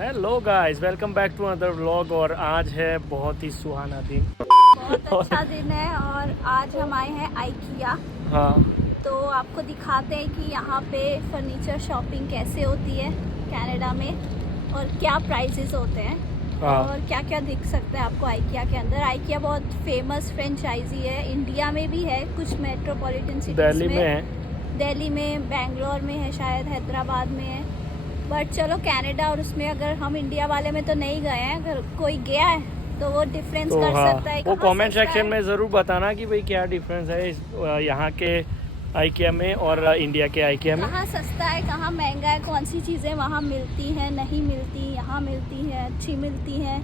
Hello guys, welcome back to another vlog. और आज है बहुत ही सुहाना दिन, बहुत अच्छा दिन है और आज हम आए हैं आइकिया। हाँ। तो आपको दिखाते हैं कि यहाँ पे फर्नीचर शॉपिंग कैसे होती है कनाडा में और क्या प्राइसेस होते हैं। हाँ। और क्या क्या दिख सकता है आपको आइकिया के अंदर। आइकिया बहुत फेमस फ्रेंचाइजी है, इंडिया में भी है, कुछ मेट्रोपॉलिटन सिटीज में है। दिल्ली में, बेंगलोर में है, शायद हैदराबाद में है। बट चलो कनाडा और उसमें अगर हम इंडिया वाले में तो नहीं गए हैं, अगर कोई गया है तो वो डिफरेंस तो कर हाँ, सकता है। वो कहाँ कमेंट सस्ता सेक्शन है, में ज़रूर बताना कि भाई क्या डिफरेंस है यहाँ के आइकिया में और इंडिया के आइकिया में। कहाँ सस्ता है, कहाँ महंगा है, कौन सी चीज़ें वहाँ मिलती हैं, नहीं मिलती, यहाँ मिलती हैं, अच्छी मिलती हैं,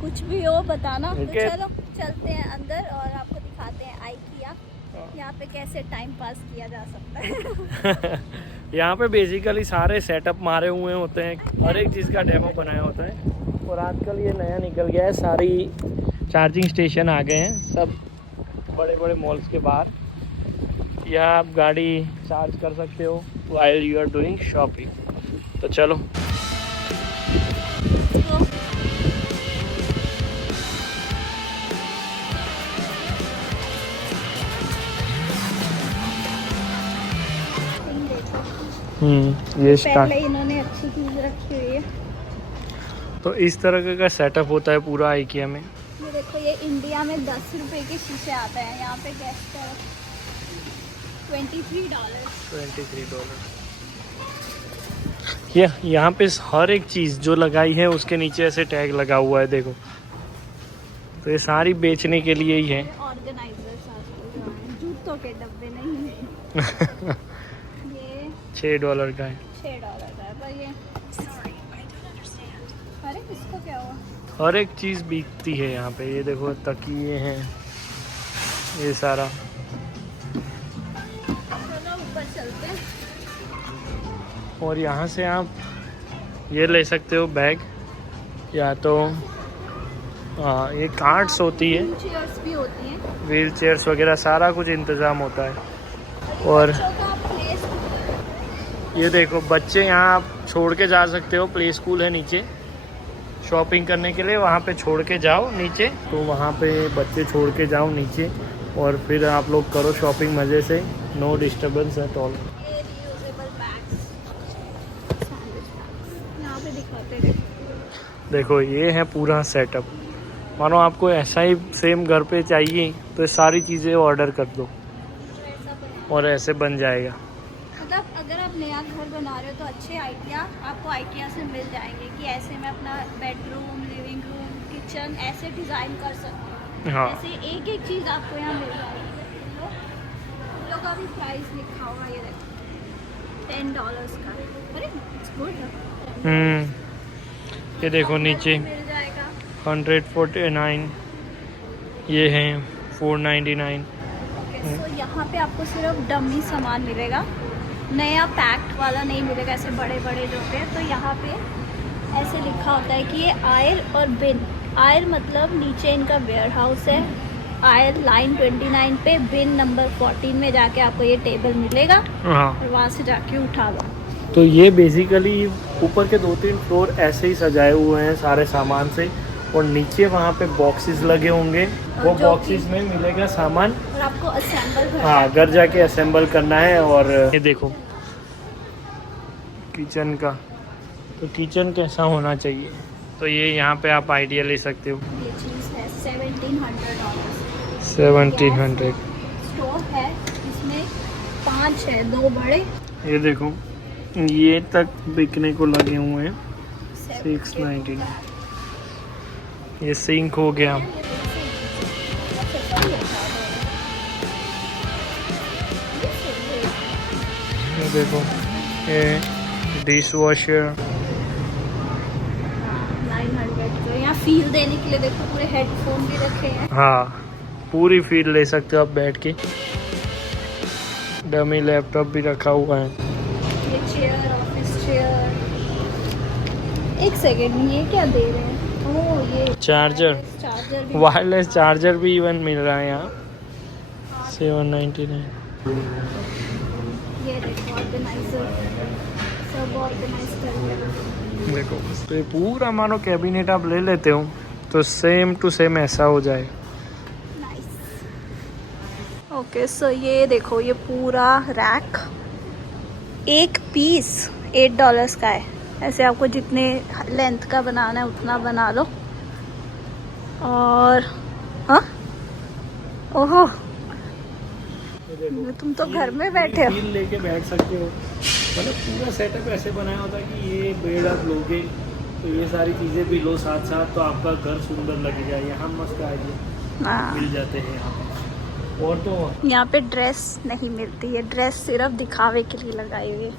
कुछ भी हो बताना। तो चलो चलते हैं अंदर और आपको दिखाते हैं आइकिया यहाँ पे कैसे टाइम पास किया जा सकता है। यहाँ पे बेसिकली सारे सेटअप मारे हुए होते हैं, हर एक चीज़ का डेमो बनाया होता है। और आजकल ये नया निकल गया है, सारी चार्जिंग स्टेशन आ गए हैं सब बड़े बड़े मॉल्स के बाहर। यहाँ आप गाड़ी चार्ज कर सकते हो while you are doing shopping. तो चलो। ये पहले इन्होंने अच्छी चीज रखी हुई है। तो इस तरह का सेटअप होता है पूरा आइकिया में। ये देखो, ये इंडिया में 10 रुपए के शीशे आते हैं, यहाँ पे गेस्ट है $23। ये यहाँ पे हर एक चीज़ जो लगाई है उसके नीचे ऐसे टैग लगा हुआ है, देखो। तो ये सारी बेचने के लिए ही है। ऑर्गेनाइजर्स जूतों के डब्बे नहीं। ये $6 का है। $6 का है, पर ये अरे इसको क्या हुआ। हर एक चीज़ बिकती है यहाँ पे। ये देखो तकिए हैं, ये सारा। चलो ऊपर चलते हैं। और यहाँ से आप ये ले सकते हो बैग, या तो ये कार्ट्स होती है, चेयर्स भी होती हैं, व्हील चेयर्स वगैरह, सारा कुछ इंतज़ाम होता है। और ये देखो बच्चे यहाँ आप छोड़ के जा सकते हो, प्ले स्कूल है नीचे शॉपिंग करने के लिए, वहाँ पे छोड़ के जाओ नीचे। तो वहाँ पे बच्चे छोड़ के जाओ नीचे और फिर आप लोग करो शॉपिंग मज़े से, नो डिस्टर्बेंस एट ऑल। देखो ये है पूरा सेटअप। मानो आपको ऐसा ही सेम घर पे चाहिए तो सारी चीज़ें ऑर्डर कर दो और ऐसे बन जाएगा। मतलब अगर आप नया घर बना रहे हो तो अच्छे आइडिया आपको आइकिया से मिल जाएंगे कि ऐसे में अपना बेडरूम, लिविंग रूम, किचन ऐसे डिज़ाइन कर सकते हो। हाँ। ऐसे एक एक चीज़ आपको यहाँ मिल जाएगी। इन लोग का भी प्राइस लिखा हुआ, ये देखो $10 का। अरे इट्स गुड। ये देखो नीचे मिल जाएगा 149, ये है 499। तो यहाँ पे आपको सिर्फ डमी सामान मिलेगा, नया पैक्ड वाला नहीं मिलेगा, ऐसे बड़े बड़े जो पे। तो यहाँ पे ऐसे लिखा होता है कि ये आयर और बिन। आयर मतलब नीचे इनका वेयर हाउस है, आयर लाइन 29 पे, बिन नंबर 14 में जाके आपको ये टेबल मिलेगा। हाँ। और वहाँ से जाके उठा लो। तो ये बेसिकली ऊपर के 2-3 फ्लोर ऐसे ही सजाए हुए हैं सारे सामान से, और नीचे वहाँ पे बॉक्सेस लगे होंगे, वो बॉक्सेस में मिलेगा सामान और आपको असेंबल, हाँ, घर जाके असेंबल करना है। और ये देखो किचन का, तो किचन कैसा होना चाहिए, तो ये यहाँ पे आप आइडिया ले सकते हो। ये चीज़ है $1700। 1700। स्टोव है, इसमें 5 है, 2 बड़े। ये देखो ये तक बिकने को लगे हुए हैं 690। ये सिंक हो गया। ये देखो ये डिश वॉशर 900। यहाँ फील देने के लिए देखो पूरे हेडफोन भी रखे हैं। हाँ, पूरी फील ले सकते हो आप बैठ के। डमी लैपटॉप भी रखा हुआ है। ये चेयर, ऑफिस चेयर। एक सेकेंड, ये क्या दे रहे हैं? ओह ये चार्जर, चार्जर, वायरलेस चार्जर भी इवन मिल रहा है यहाँ 799। ये देखो ऑर्गेनाइजर, सब ऑर्गेनाइज कर देखो तो ये पूरा मानो कैबिनेट आप ले लेते हो तो सेम टू सेम ऐसा हो जाए। ओके सो ये देखो ये पूरा रैक एक पीस $8 का है। ऐसे आपको जितने लेंथ का बनाना है उतना बना लो। और हाँ ओहो तुम तो घर में बैठे हो। फील लेके बैठ सकते हो, मतलब पूरा सेटअप ऐसे बनाया होता है कि ये बेड आप लोगे तो ये सारी चीज़ें भी लो साथ साथ, तो आपका घर सुंदर लगेगा। यहाँ मस्त आइडिया मिल जाते हैं यहाँ पे। और तो यहाँ पे ड्रेस नहीं मिलती है, ड्रेस सिर्फ दिखावे के लिए लगाई हुई है।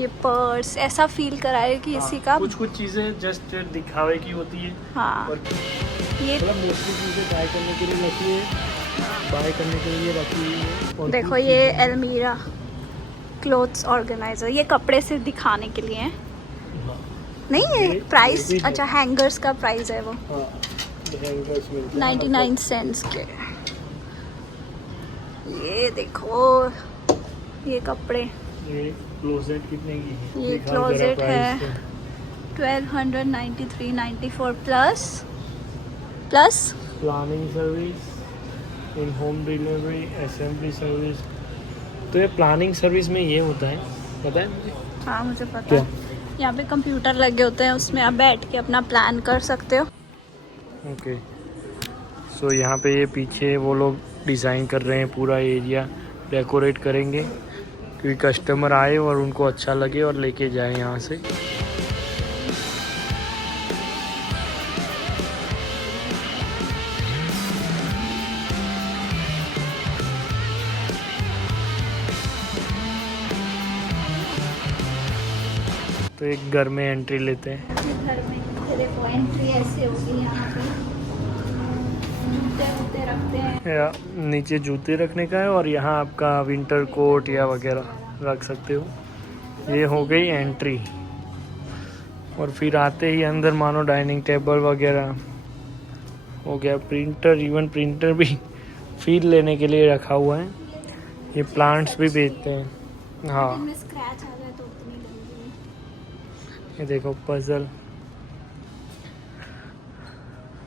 ये पर्स ऐसा फील कराए कि इसी का कुछ चीज़ें जस्ट दिखावे की होती है। हाँ और ये मतलब मोस्टली चीज़ें ट्राई करने के लिए रखी है, बाय करने के लिए रखी हुई है। और देखो ये एलमीरा क्लोथ्स ऑर्गेनाइजर, ये कपड़े से दिखाने के लिए है। हाँ, नहीं ये है प्राइस, भी है। अच्छा हैंगर्स का प्राइस है वो हाँ, हैंगर्स मिलते हैं 99 सेंट्स के। ये देखो ये कपड़े, ये क्लोजेट कितने की है? ये दिखाओ जरा क्लोजेट है प्राइस 1293.94 प्लस प्लानिंग सर्विस, इन होम डिलीवरी, असेंबली सर्विस। तो ये प्लानिंग सर्विस में ये होता है, पता है मुझे? हाँ मुझे पता क्या? है। यहाँ पे कंप्यूटर लगे होते हैं, उसमें आप बैठ के अपना प्लान कर सकते हो। ओके सो यहाँ पे ये पीछे वो लोग डिज़ाइन कर रहे हैं, पूरा एरिया डेकोरेट करेंगे क्योंकि कस्टमर आए और उनको अच्छा लगे और लेके जाए यहाँ से। तो एक घर में एंट्री लेते हैं। घर में ये देखो एंट्री ऐसे होगी, यहाँ पे जूते वूते रखते हैं। या नीचे जूते रखने का है और यहाँ आपका विंटर कोट या वगैरह रख सकते हो। ये हो गई एंट्री और फिर आते ही अंदर मानो डाइनिंग टेबल वगैरह हो गया। प्रिंटर, इवन प्रिंटर भी फील लेने के लिए रखा हुआ है। ये प्लांट्स भी बेचते हैं। हाँ इनमें स्क्रैच आ जाए तो उतनी गंदी। ये देखो पजल,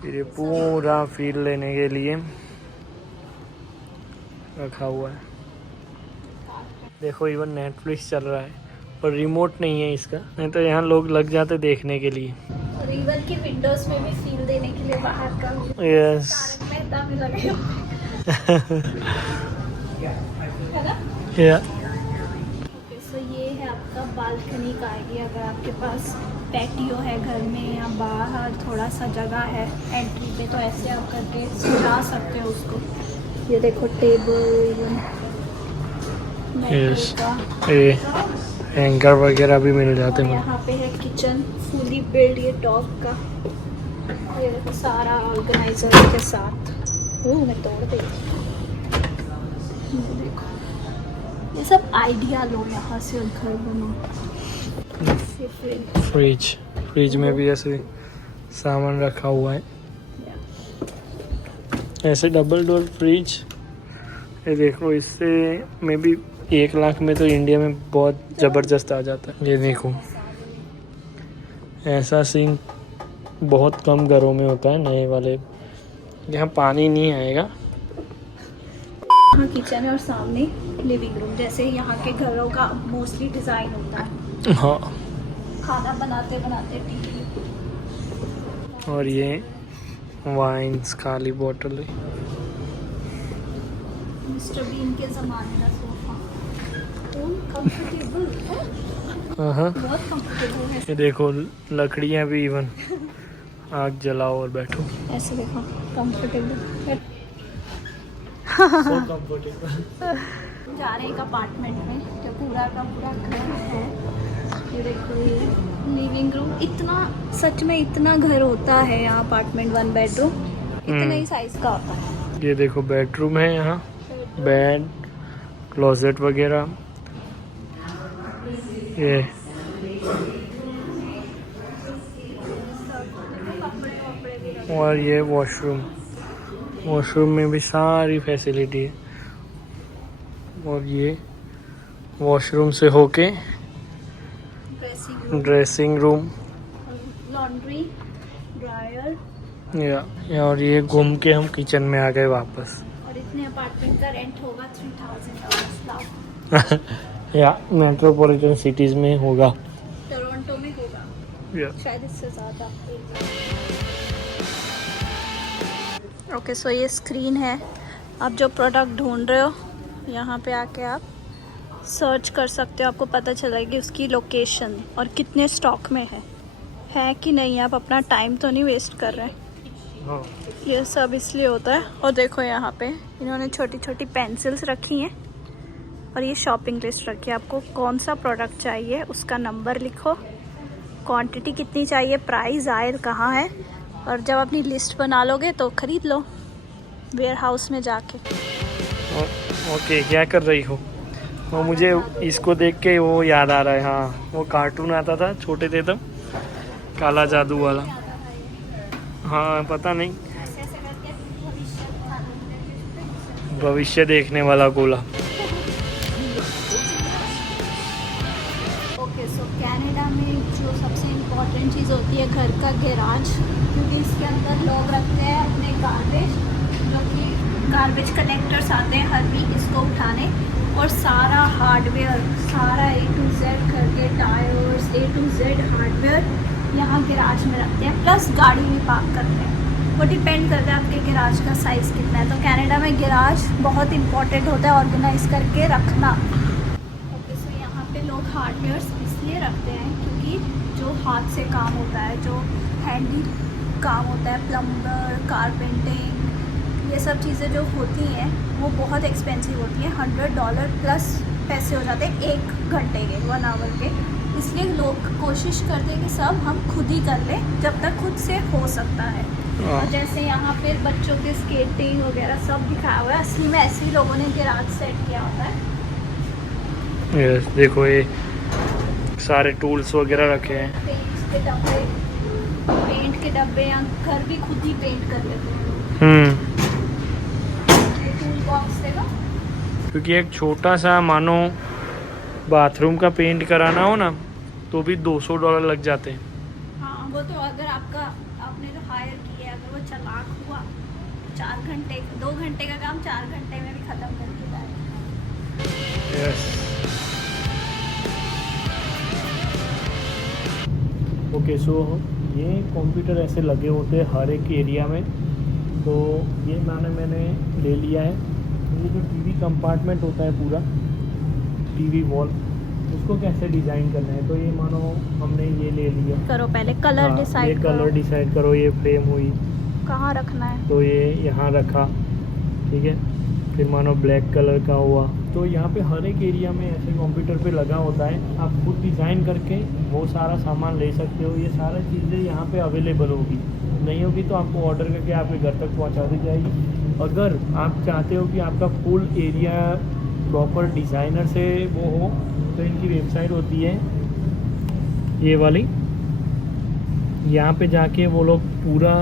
फिर ये पूरा फील लेने के लिए रखा हुआ है। देखो इवन नेटफ्लिक्स चल रहा है और रिमोट नहीं है इसका, नहीं तो यहाँ लोग लग जाते देखने के लिए। और इवन की विंडोज में भी फील देने के लिए बाहर का यस मेहता में लगे है ना। या सो ये है आपका बालकनी का आइडिया। अगर आपके पास पैटियो है घर में या बाहर थोड़ा सा जगह है एंट्री पे, तो ऐसे आप करके सजा सकते हो उसको। ये देखो टेबल, यस ये हैंगर वगैरह भी मिल जाते हैं। यहाँ पे है किचन फुली बिल्ड, ये टॉप का। ये देखो सारा ऑर्गेनाइजर के साथ। मैं तोड़ दे। ये देखो ये सब आइडिया लो यहाँ से और घर बनो। फ्रिज में भी ऐसे सामान रखा हुआ है, ऐसे डबल डोर फ्रिज। ये देखो इससे मे बी 1 लाख में तो इंडिया में बहुत ज़बरदस्त आ जाता है। ये देखो ऐसा सीन बहुत कम घरों में होता है नए वाले। यहाँ पानी नहीं आएगा। यहाँ किचन है और सामने लिविंग रूम, जैसे यहाँ के घरों का मोस्टली डिज़ाइन होता है। हाँ खाना बनाते बनाते टीवी। और ये वाइन्स खाली बोतल है। मिस्टर बीन के ज़माने का सोफा कंफर्टेबल है, हाँ बहुत कंफर्टेबल है। ये देखो लकड़ियाँ भी इवन, आग जलाओ और बैठो। ऐसे देखो कंफर्टेबल। So comfortable। जा रहे हैं एक अपार्टमेंट में जो पूरा का पूरा घर है। ये देखो ये लिविंग रूम, इतना सच में इतना घर होता है यहाँ अपार्टमेंट 1 बेडरूम इतना ही साइज का होता है। ये देखो बेडरूम है यहाँ, बेड, क्लोजेट वगैरह। ये और ये वॉशरूम, वॉशरूम में भी सारी फैसिलिटी है। और ये वॉशरूम से होके ड्रेसिंग रूम लॉन्ड्री, ड्रायर। या और ये घूम के हम किचन में आ गए वापस। और इतने अपार्टमेंट का रेंट होगा $3,000। या मेट्रोपॉलिटन सिटीज में होगा, टोरंटो में होगा शायद इससे ज़्यादा। ओके, सो ये स्क्रीन है। आप जो प्रोडक्ट ढूंढ रहे हो यहाँ पे आके आप सर्च कर सकते हो, आपको पता चलेगी उसकी लोकेशन और कितने स्टॉक में है कि नहीं। आप अपना टाइम तो नहीं वेस्ट कर रहे हैं। हाँ। ये सब इसलिए होता है। और देखो यहाँ पे इन्होंने छोटी छोटी पेंसिल्स रखी हैं और ये शॉपिंग लिस्ट रखी है। आपको कौन सा प्रोडक्ट चाहिए उसका नंबर लिखो, क्वांटिटी कितनी चाहिए, प्राइस आयर कहाँ है, और जब अपनी लिस्ट बना लोगे तो ख़रीद लो वेयर हाउस में जाके। ओके, क्या कर रही हो? वो मुझे इसको देख के वो याद आ रहा है। हाँ, वो कार्टून आता था छोटे थे तब, काला जादू वाला। हाँ, पता नहीं, भविष्य देखने वाला गोला। ओके, सो कनाडा में जो सबसे इम्पोर्टेंट चीज़ होती है घर का गैराज, क्योंकि इसके अंदर लोग रखते हैं अपने गार्बेज, जो कि गार्बेज कलेक्टर्स आते हैं हर वीक इसको उठाने, और सारा हार्डवेयर, सारा A to Z करके tyres A to Z hardware यहाँ गैराज में रखते हैं, प्लस गाड़ी भी पार्क करते हैं। वो डिपेंड करता है आपके गैराज का साइज़ कितना है। तो कनाडा में गैराज बहुत इंपॉर्टेंट होता है ऑर्गेनाइज करके रखना। ओके, सो यहाँ पे लोग हार्डवेयर्स इसलिए रखते हैं क्योंकि जो हाथ से काम होता है, जो हैंडी काम होता है, प्लम्बर, कारपेंटिंग, ये सब चीज़ें जो होती हैं वो बहुत एक्सपेंसिव होती हैं। $100 प्लस पैसे हो जाते हैं 1 घंटे के, 1 आवर के। इसलिए लोग कोशिश करते हैं कि सब हम खुद ही कर लें जब तक खुद से हो सकता है। और जैसे यहाँ पे बच्चों के स्केटिंग वगैरह सब दिखाया हुआ है, असली में ऐसे ही लोगों ने गैराज सेट किया होता है। यस, देखो ये सारे टूल्स वगैरह रखे हैं। पेंट के डब्बे या घर भी खुद ही पेंट कर लेते हैं। टूल बॉक्स देखो, क्योंकि एक छोटा सा मानो बाथरूम का पेंट कराना हो ना तो भी $200 लग जाते हैं। हाँ, वो तो अगर आपने जो हायर किया है अगर वो चालाक हुआ 4 घंटे, 2 घंटे का काम 4 घंटे में भी ख़त्म करके जाएगा। यस। ओके, सो ये कंप्यूटर ऐसे लगे होते हैं हर एक एरिया में। तो ये मैंने ले लिया है। ये जो टीवी कंपार्टमेंट होता है, पूरा टीवी वॉल, उसको कैसे डिज़ाइन करना है। तो ये मानो हमने ये ले लिया। करो पहले कलर डिसाइड ये कलर डिसाइड करो। ये फ्रेम हुई, कहाँ रखना है, तो ये यहाँ रखा, ठीक है। फिर मानो ब्लैक कलर का हुआ। तो यहाँ पे हर एक एरिया में ऐसे कंप्यूटर पे लगा होता है। आप खुद डिज़ाइन करके वो सारा सामान ले सकते हो। ये सारी चीज़ें यहाँ पे अवेलेबल होगी, नहीं होगी तो आपको ऑर्डर करके आपके घर तक पहुँचा दी जाएगी। अगर आप चाहते हो कि आपका फुल एरिया प्रॉपर डिज़ाइनर से वो हो, तो इनकी वेबसाइट होती है ये वाली। यहाँ पे जाके वो लोग पूरा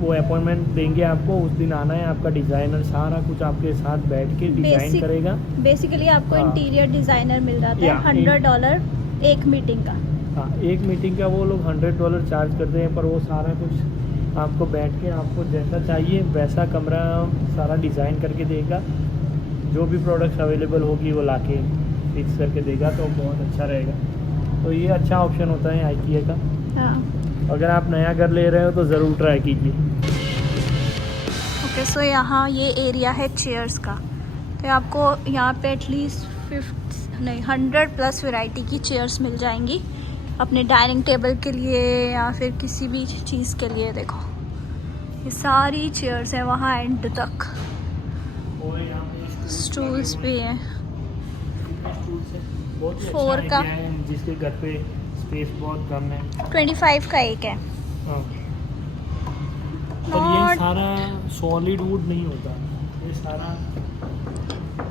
वो अपॉइंटमेंट देंगे आपको, उस दिन आना है। आपका डिज़ाइनर सारा कुछ आपके साथ बैठ के डिज़ाइन करेगा। बेसिकली आपको हाँ। इंटीरियर डिज़ाइनर मिल जाता है। $100 एक मीटिंग का। हाँ, एक मीटिंग का वो लोग $100 चार्ज करते हैं, पर वो सारा कुछ आपको बैठ के आपको जैसा चाहिए वैसा कमरा सारा डिज़ाइन करके देगा। जो भी प्रोडक्ट्स अवेलेबल होगी वो लाके फिक्स करके देगा, तो बहुत अच्छा रहेगा। तो ये अच्छा ऑप्शन होता है IKEA का। हाँ। अगर आप नया घर ले रहे हो तो ज़रूर ट्राई कीजिए। ओके, सो यहाँ ये एरिया है चेयर्स का। तो आपको यहाँ पे एटलीस्ट 100 प्लस वैरायटी की चेयर्स मिल जाएंगी अपने डाइनिंग टेबल के लिए या फिर किसी भी चीज़ के लिए। देखो ये सारी चेयर्स हैं वहाँ एंड तक। स्टूल्स भी हैं। 4 का, जिसके घर पे स्पेस बहुत कम है। 25 का एक है। हाँ। पर ये सारा सॉलिड वुड नहीं होता, ये सारा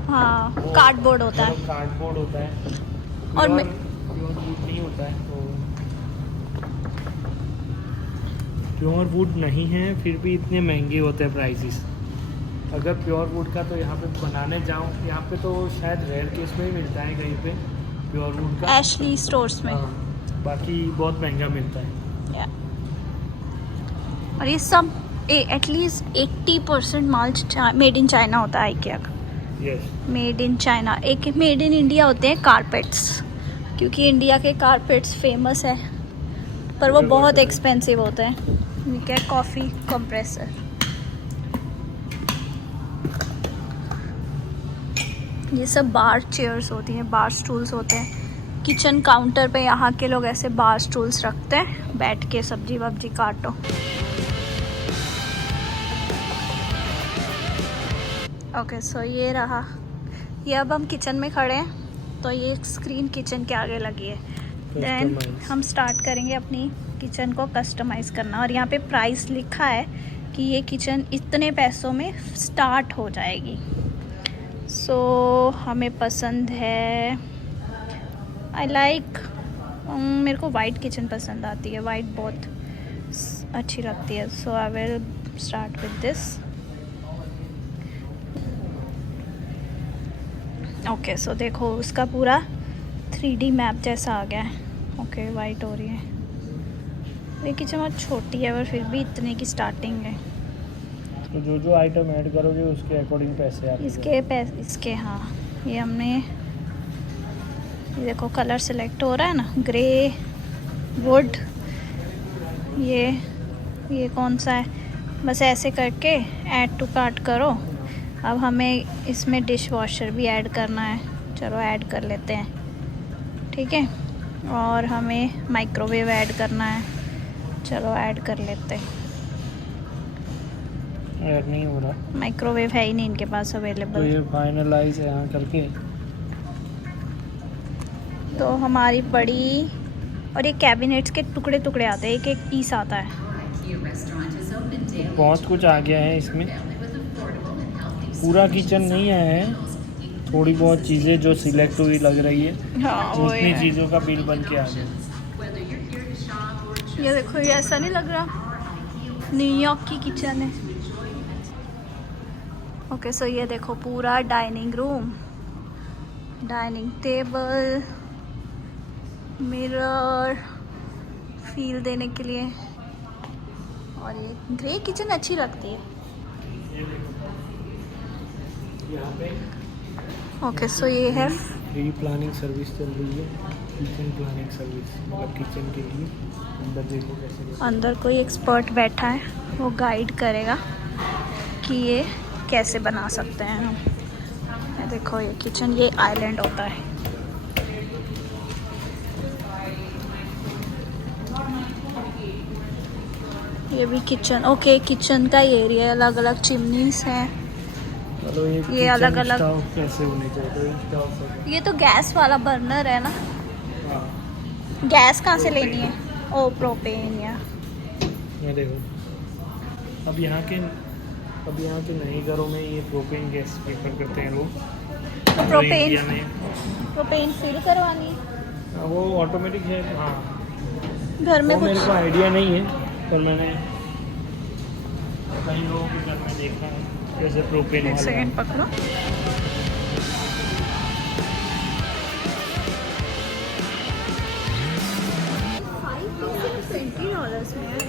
हाँ कार्डबोर्ड होता है। कार्डबोर्ड होता है और प्योर वुड नहीं होता है। तो प्योर वुड नहीं है, फिर भी इतने महंगे होते हैं प्राइसेस। अगर प्योर वुड का तो यहाँ पे बनाने जाऊँ, यहाँ पे तो शायद रेयर केस में ही मिलता है कहीं पे प्योर वुड का, एशली स्टोर्स में। हाँ, बाकी बहुत महंगा मिलता है। और ये सब at least 80% mall made in China होता है IKEA का। Yes, made in China. एक मेड इन इंडिया होते हैं कारपेट्स, क्योंकि इंडिया के कारपेट्स फेमस है, पर वो बहुत एक्सपेंसिव होते हैं। ये क्या है? Coffee compressor. ये सब बार चेयर्स होती हैं, बार स्टूल्स होते हैं। किचन काउंटर पे यहाँ के लोग ऐसे बार स्टूल्स रखते हैं, बैठ के सब्जी वब्जी काटो। ओके सो ये रहा। ये अब हम किचन में खड़े हैं, तो ये स्क्रीन किचन के आगे लगी है। देन हम स्टार्ट करेंगे अपनी किचन को कस्टमाइज़ करना। और यहाँ पे प्राइस लिखा है कि ये किचन इतने पैसों में स्टार्ट हो जाएगी। सो हमें पसंद है, आई लाइक, मेरे को वाइट किचन पसंद आती है, वाइट बहुत अच्छी लगती है। So I will start with this. Okay so देखो उसका पूरा 3D मैप जैसा आ गया है। ओके वाइट हो रही है। ये किचन बहुत छोटी है, पर फिर भी इतने की स्टार्टिंग है। तो जो जो आइटम ऐड करोगे उसके अकॉर्डिंग पैसे आपके इसके हाँ, ये हमने, ये देखो कलर सेलेक्ट हो रहा है ना, ग्रे, वुड, ये कौन सा है, बस ऐसे करके ऐड टू कार्ट करो। अब हमें इसमें डिश वॉशर भी ऐड करना है, चलो ऐड कर लेते हैं, ठीक है। और हमें माइक्रोवेव ऐड करना है, चलो ऐड कर लेते हैं। ऐड नहीं हो रहा, माइक्रोवेव है ही नहीं इनके पास तो अवेलेबल। ये फाइनलाइज यहाँ करके तो हमारी बड़ी, और ये कैबिनेट्स के टुकड़े टुकड़े आते हैं, एक एक पीस आता है। बहुत कुछ आ गया है इसमें, पूरा किचन नहीं आया है, थोड़ी बहुत चीज़ें जो सिलेक्ट हुई लग रही है, हाँ वो उतनी है। चीज़ों का बिल बन के आ गया। ये देखो, ये ऐसा नहीं लग रहा न्यूयॉर्क की किचन है। ओके सो ये देखो पूरा dining room, dining table, mirror feel देने के लिए। और ये ग्रे किचन अच्छी लगती है। यहाँ पे ओके सो ये है, प्री प्लानिंग सर्विस चल रही है, किचन प्लानिंग सर्विस, मतलब किचन के लिए। अंदर देखो कैसे, अंदर कोई एक्सपर्ट बैठा है, वो गाइड करेगा कि ये कैसे बना सकते हैं हम। ये देखो ये किचन, ये आइलैंड होता है। ये भी किचन, ओके किचन का एरिया, अलग अलग चिमनीस हैं। चलो ये अलग अलग, स्टोव कैसे होने चाहिए, तो स्टोव से, ये तो गैस वाला बर्नर है ना, हाँ गैस कहाँ से लेनी है? ओ प्रोपेन या, ये देखो। अब यहाँ के नए घरों में ये प्रोपेन गैस प्रेफर करते हैं लोग। तो इंडिया में प्रोपेन फिल करवानी है वो ऑटोमेटिक है, हाँ। घर में वो मेरे कुछ। को आइडिया नहीं है, पर मैंने कई लोगों के घर में देखा है जैसे प्रोपेन एक वाला। सेकेंड पकड़ो। $20 में है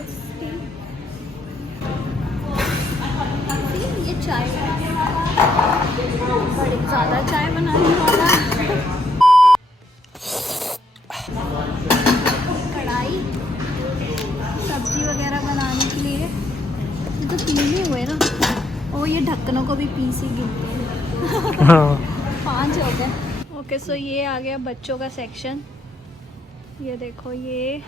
ये चाय, बड़ी ज़्यादा चाय बनाने वाला। कढ़ाई सब्जी वगैरह बनाने के लिए, ये तो 3 ही हुए ना। ओ ये ढक्कनों को भी पीस ही गिनते हैं। हाँ 5 हो गए। ओके सो ये आ गया बच्चों का सेक्शन। ये देखो ये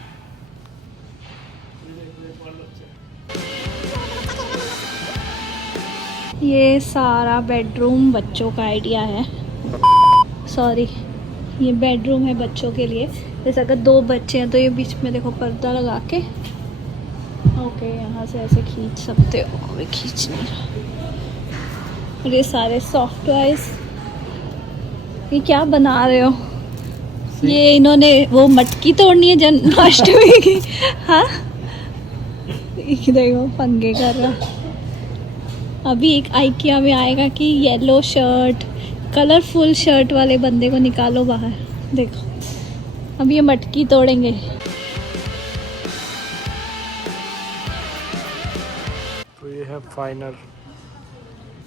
सारा बेडरूम बच्चों का आइडिया है। सॉरी, ये बेडरूम है बच्चों के लिए। जैसे अगर 2 बच्चे हैं तो ये बीच में देखो पर्दा लगा के, ओके यहाँ से ऐसे खींच सकते हो, कोई खींच नहीं रहा। और ये सारे सॉफ्ट टॉयज, ये क्या बना रहे हो? ये इन्होंने वो मटकी तोड़नी है जन्माष्टमी की। हाँ देखो पंगे कर रहा है। अभी एक IKEA में आएगा कि येलो शर्ट, कलरफुल शर्ट वाले बंदे को निकालो बाहर। देखो अब ये मटकी तोड़ेंगे। तो ये है फाइनल।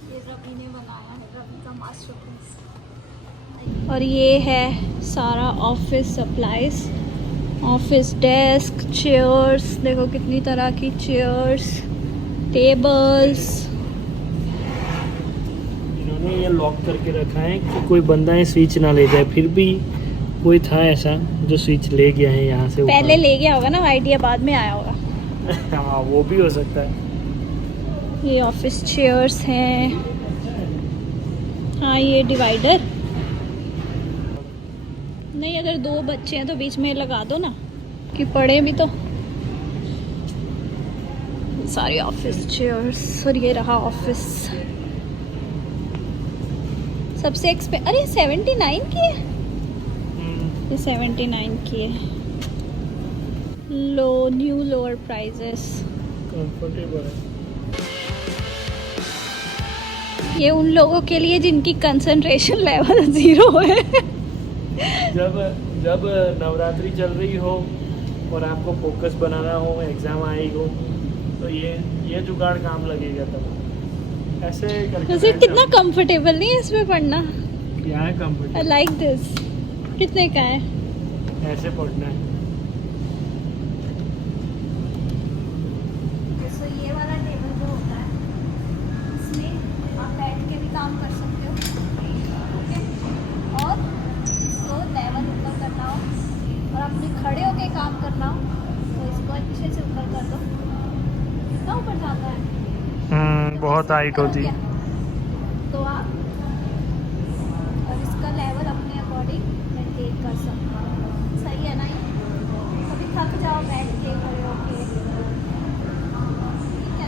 ये रवि ने बनाया है, रवि का मास्टरपीस। और ये है सारा office supplies, office desk, chairs, देखो कितनी तरह की चेयर्स, टेबल्स। इन्होंने ये लॉक करके रखा है कि कोई बंदा ये स्विच ना ले जाए। फिर भी कोई था ऐसा जो स्विच ले गया है यहाँ से। पहले ले गया होगा ना, आइडिया बाद में आया होगा। हाँ वो भी हो सकता है। ये ऑफिस चेयर्स हैं। हाँ ये डिवाइडर नहीं, अगर 2 बच्चे हैं तो बीच में लगा दो ना कि पढ़े भी तो। सारी ऑफिस चेयर्स। और ये रहा ऑफिस। सबसे अरे 79 की है ये, 79 की है। New lower prices. कंफर्टेबल है। ये उन लोगों के लिए जिनकी कंसंट्रेशन लेवल 0 है। जब नवरात्रि चल रही हो और आपको फोकस बनाना हो, एग्जाम आई हो, तो ये जुगाड़ काम लगेगा तब। ऐसे करके वैसे कितना कंफर्टेबल नहीं है इसमें पढ़ना। क्या है आई कंफर्टेबल? Like this. कितने का है? ऐसे पढ़ना है। तो ये वाला टेबल जो होता है, इसमें आप बैठ के भी काम कर सकते हो। ओके, और इसको लेवल ऊपर करना हो और आपने खड़े होके काम करना हो तो इसको अच्छे से ऊपर कर दो। कितना ऊपर जाता है? बहुत हाइट होती है। तो आप और इसका लेवल अपने अकॉर्डिंग मेंटेन कर सकते हो। सही है ना ये? कभी थक जाओ बैठ के, खड़े होके, क्या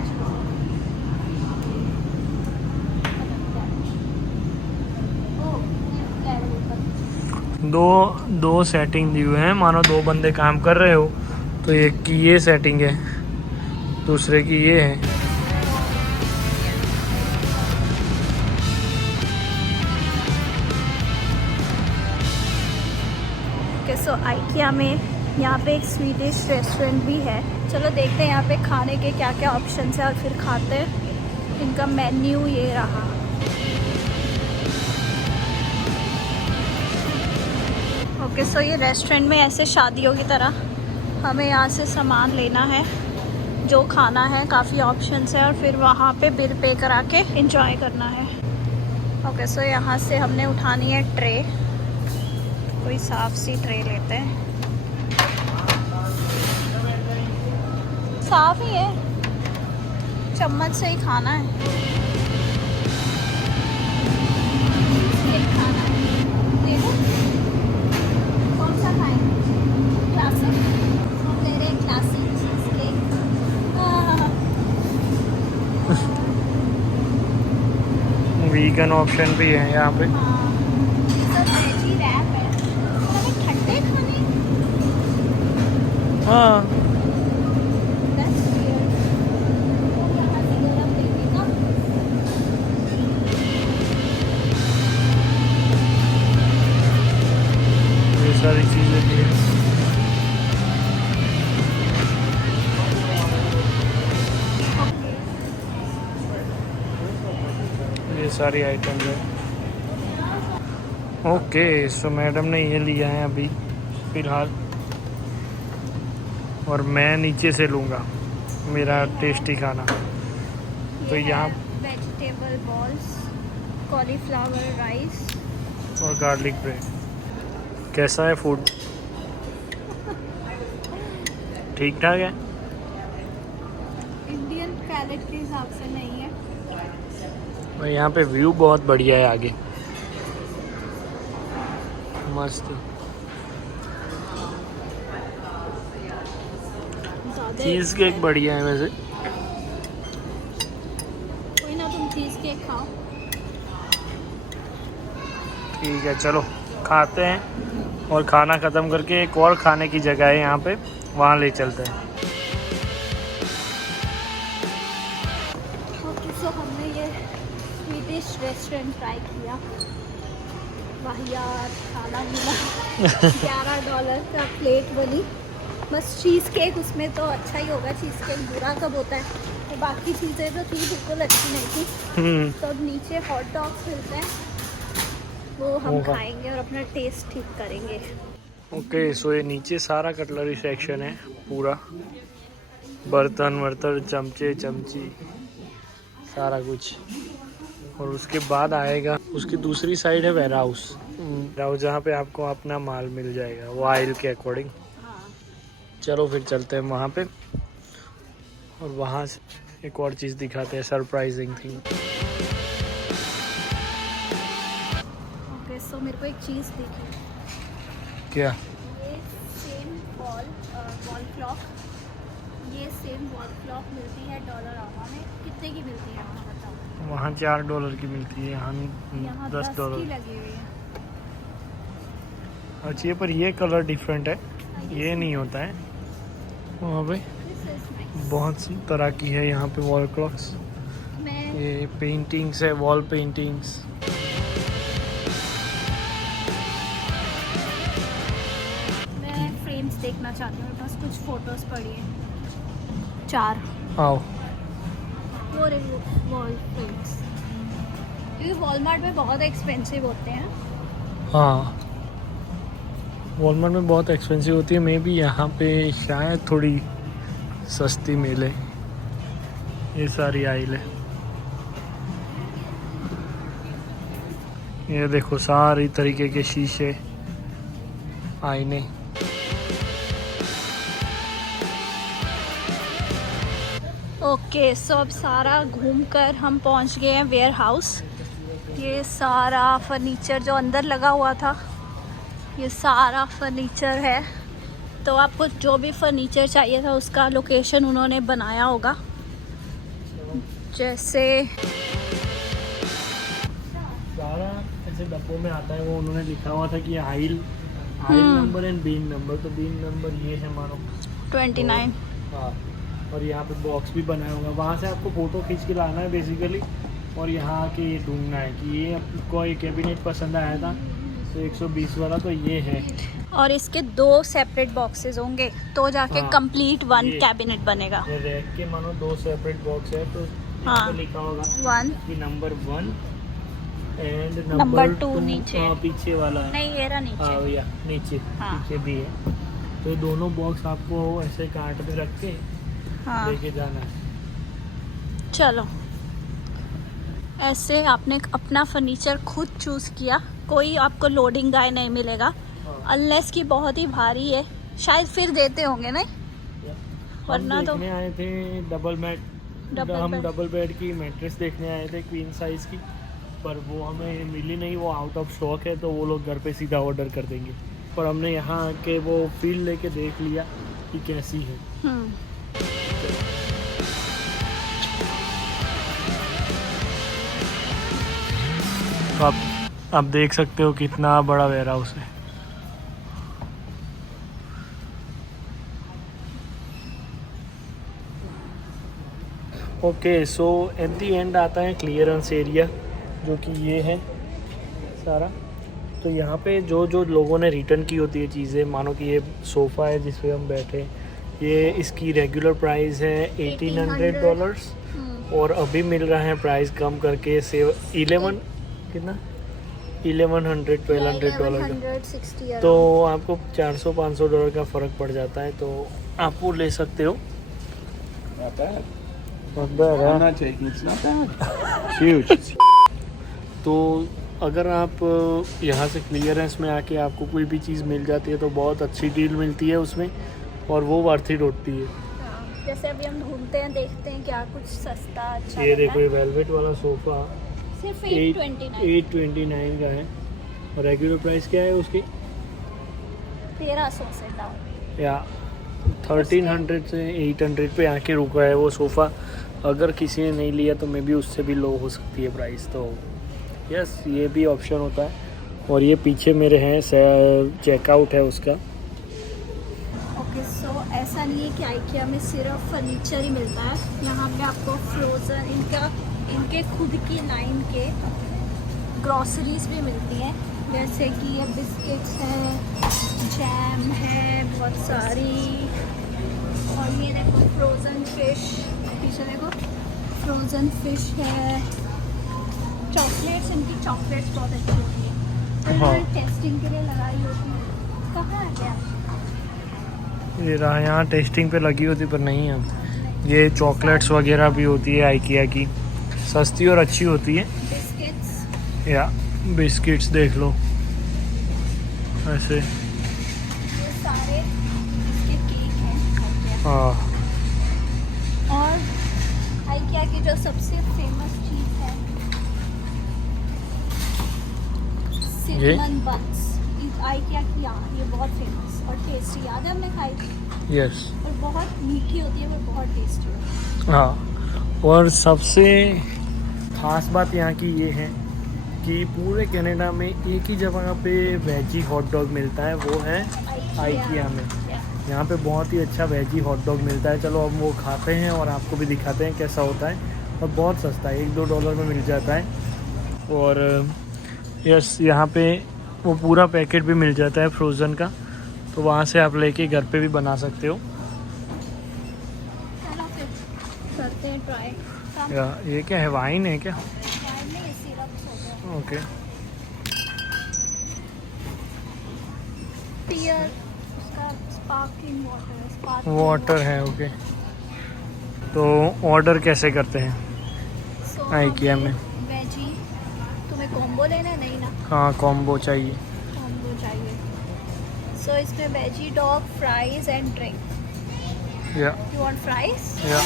दो सेटिंग दी हुए हैं। मानो 2 बंदे काम कर रहे हो तो एक की ये सेटिंग है, दूसरे की ये है। सो IKEA में यहाँ पे एक स्वीडिश रेस्टोरेंट भी है। चलो देखते हैं यहाँ पे खाने के क्या क्या ऑप्शंस है और फिर खाते हैं। इनका मेन्यू ये रहा। ओके, सो ये रेस्टोरेंट में ऐसे शादियों की तरह हमें यहाँ से सामान लेना है, जो खाना है। काफ़ी ऑप्शंस है और फिर वहाँ पे बिल पे करा के एंजॉय करना है। ओके, सो यहाँ से हमने उठानी है ट्रे। कोई साफ सी ट्रे लेते हैं। साफ ही है, चम्मच से ही खाना है। खाना है, देखो कौन सा खाएं? क्लासिक। हम ले रहे हैं classic cheese cake. Vegan option भी है यहाँ पे। हाँ, सब वेजी रैप है। हमें ठंडे खाने। हाँ That's weird. तो यहाँ से गरम लेंगे ना। ये सारी चीज़ें भी हैं। ये सारी आइटम्स हैं। ओके, सो मैडम ने ये लिया है अभी फ़िलहाल, और मैं नीचे से लूँगा मेरा टेस्टी खाना। तो यहाँ वेजिटेबल बॉल्स, कॉलीफ्लावर राइस और गार्लिक ब्रेड। कैसा है फूड? ठीक ठाक है? इंडियन पैलेट के हिसाब से नहीं है। और यहाँ पे व्यू बहुत बढ़िया है आगे, मस्त। चीज़ केक बढ़िया है वैसे। कोई ना, तुम चीज़ केक खाओ। ठीक है, चलो खाते हैं। और खाना ख़त्म करके एक और खाने की जगह है यहाँ पे, वहाँ ले चलते हैं। ओके, सो हमने ये स्वीडिश रेस्टोरेंट ट्राई किया। वाहियात खाना मिला। $11 का प्लेट बनी। बस चीज़ केक उसमें तो अच्छा ही होगा, चीज़ केक बुरा कब होता है। तो बाकी चीज़ें जो थी बिल्कुल अच्छी नहीं थी। तो अब नीचे हॉट डॉग्स मिलते हैं, वो हम खाएंगे और अपना टेस्ट ठीक करेंगे। ओके, सो ये नीचे सारा कटलरी सेक्शन है पूरा, बर्तन वर्तन, चमचे चमची, सारा कुछ। और उसके बाद आएगा, उसकी दूसरी साइड है वेयर हाउस, जहाँ पे आपको अपना माल मिल जाएगा वो आइल के अकॉर्डिंग। चलो फिर चलते हैं वहाँ पे, और वहाँ से एक और चीज़ दिखाते हैं, सरप्राइजिंग थिंग। ओके, सो मेरे को एक चीज़ दिखी। क्या? ये सेम वॉल क्लॉक, ये सेम वॉल क्लॉक मिलती है $1 में। कितने की मिलती है वहाँ बताओ? वहाँ $4 की मिलती है, यहाँ यहाँ $10 की लगी हुई है। अच्छा, ये पर ये कलर डिफरेंट है, ये नहीं होता है वहाँ पे। बहुत सी तरह की है यहाँ पे वॉल क्लॉक्स। ये पेंटिंग्स है, वॉल पेंटिंग्स। मैं फ्रेम्स देखना चाहती हूँ, मेरे पास कुछ फोटोज पड़ी हैं 4। आओ। वो रही वॉल फ्रेम्स, क्योंकि वॉलमार्ट में बहुत एक्सपेंसिव होते हैं। हाँ, वॉलमार्ट में बहुत एक्सपेंसिव होती है, मे बी यहाँ पे शायद थोड़ी सस्ती मिले। ये सारी आइल है, ये देखो सारी तरीके के शीशे, आईने। ओके, सो अब सारा घूमकर हम पहुंच गए हैं वेयर हाउस। ये सारा फर्नीचर जो अंदर लगा हुआ था, ये सारा फर्नीचर है। तो आपको जो भी फर्नीचर चाहिए था उसका लोकेशन उन्होंने बनाया होगा। जैसे सारा ऐसे डब्बों में आता है, वो उन्होंने लिखा हुआ था कि आइल नंबर एंड बीन नंबर। तो बीन नंबर ये है मानो 29। हाँ, और यहाँ पे बॉक्स भी बनाया होगा, वहाँ से आपको फ़ोटो खींच के लाना है बेसिकली, और यहाँ आके ये ढूंढना है कि ये आपको ये कैबिनेट पसंद आया था तो 120 वाला, तो ये है। और इसके 2 सेपरेट बॉक्सेस होंगे, तो जाके हाँ, कंप्लीट 1 ये कैबिनेट बनेगा। ये रैक के मानो 2 सेपरेट बॉक्स है, तो यहाँ हाँ, पे लिखा होगा 1 कि नंबर 1 एंड नंबर 2 नीचे। हाँ, पीछे वाला है। नहीं, ये रहा नीचे। हाँ भैया, नीचे। हाँ। पीछे भी है। तो दोनों बॉक्स आपको ऐसे काट में रख के हाँ, लेके जाना है। चलो। ऐसे आपने अपना फर्नीचर खुद चूज़ किया, कोई आपको लोडिंग गाय नहीं मिलेगा, अनलेस कि बहुत ही भारी है, शायद फिर देते होंगे नहीं, वरना तो। देखने आए थे डबल बेड की मैट्रेस देखने आए थे, क्वीन साइज की, पर वो हमें मिली नहीं, वो आउट ऑफ स्टॉक है, तो वो लोग घर पे सीधा ऑर्डर कर देंगे। पर हमने यहाँ आके वो फील लेके देख लिया कि कैसी है। तो आप देख सकते हो कितना बड़ा वेयर हाउस है। Okay, so at the end आता है क्लियरेंस एरिया, जो कि ये है सारा। तो यहाँ पे जो जो लोगों ने रिटर्न की होती है चीज़ें, मानो कि ये सोफ़ा है जिस पे हम बैठे, ये इसकी रेगुलर प्राइस है $1800, और अभी मिल रहा है प्राइस कम करके से 11 कितना $1200 का। तो आपको $400-500 का फ़र्क पड़ जाता है, तो आप वो ले सकते हो। तो अगर आप यहाँ से क्लियरेंस में आके आपको कोई भी चीज़ मिल जाती है तो बहुत अच्छी डील मिलती है उसमें, और वो वर्थ इट होती है। जैसे अभी हम घूमते हैं, देखते हैं क्या कुछ सस्ता अच्छा। ये देखो, ये वेलवेट वाला सोफ़ा सिर्फ 829 का है, और रेगुलर प्राइस क्या है उसकी? 1300 से डाउन, या 1300 से 800 पे आके रुका है वो सोफ़ा। अगर किसी ने नहीं लिया तो मे बी उससे भी लो हो सकती है प्राइस, तो यस, ये भी ऑप्शन होता है। और ये पीछे मेरे हैं चेकआउट है उसका। ओके, सो ऐसा नहीं है कि आइकिया में सिर्फ फर्नीचर ही मिलता है, यहाँ पे आपको फ्रोज़न इनके खुद की लाइन के ग्रॉसरीज भी मिलती हैं। जैसे कि ये बिस्किट्स है, जैम है बहुत सारी, और ये देखो फ्रोज़न फिश, पीछे देखो फ्रोज़न फिश है। चॉकलेट्स, इनकी चॉकलेट्स बहुत अच्छी होती है, तो हाँ। इन्होंने टेस्टिंग के लिए लगाई होती है। कहाँ है क्या? ये रहा, यहाँ टेस्टिंग पे लगी होती पर नहीं है। ये चॉकलेट्स वगैरह भी होती है आइकिया की, सस्ती और अच्छी होती है। बिस्किट्स, या बिस्किट्स देख लो ऐसे। ये सारे इसके केक हैं IKEA। हाँ, और IKEA की जो सबसे फेमस चीज़ है सिनेमन बन्स, IKEA की। यहाँ ये बहुत फेमस और टेस्टी, याद है हमने खाई थी, यस। और बहुत मीठी होती है पर बहुत टेस्टी होती है। हाँ, और सबसे ख़ास बात यहाँ की ये है कि पूरे कनाडा में एक ही जगह पे वेजी हॉट डॉग मिलता है, वो है IKEA में। Yeah. यहाँ पे बहुत ही अच्छा वेजी हॉट डॉग मिलता है। चलो हम वो खाते हैं और आपको भी दिखाते हैं कैसा होता है। और बहुत सस्ता है, $1-2 में मिल जाता है। और यस, यहाँ पे वो पूरा पैकेट भी मिल जाता है फ्रोज़न का, तो वहाँ से आप लेके घर पे भी बना सकते हो। चलो फिर करते हैं ट्राई। या ये क्या है, वाइन है क्या? नहीं, सिरप्स हो गया। ओके। पियर, उसका स्पार्कलिंग वाटर है, स्पार्कलिंग वाटर है, ओके। तो ऑर्डर कैसे करते हैं So, IKEA में? वेजी, तुम्हें कॉम्बो लेना है? नहीं ना, हाँ, कॉम्बो चाहिए। कॉम्बो चाहिए। सो इसमें veggie dog, fries and drink. या यू वांट फ्राइज? या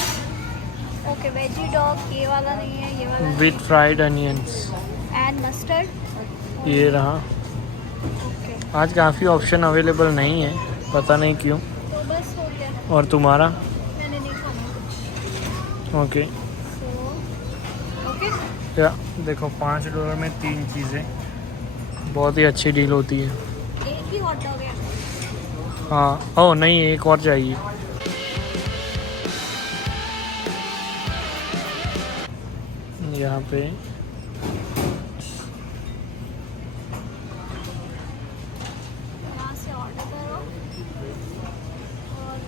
ओके, वेजी डॉग ये वाला नहीं है, ये वाला with fried onions. And mustard. ये रहा। ओके, आज काफ़ी ऑप्शन अवेलेबल नहीं है, पता नहीं क्यों। तो बस हो गया, और तुम्हारा? मैंने नहीं खाना कुछ। ओके। सो ओके, या देखो, $5 में 3 चीज़ें, बहुत ही अच्छी डील होती है। एक ही हॉट डॉग है। हाँ, ओह नहीं, एक और चाहिए। यहाँ पे यहाँ से ऑर्डर करो और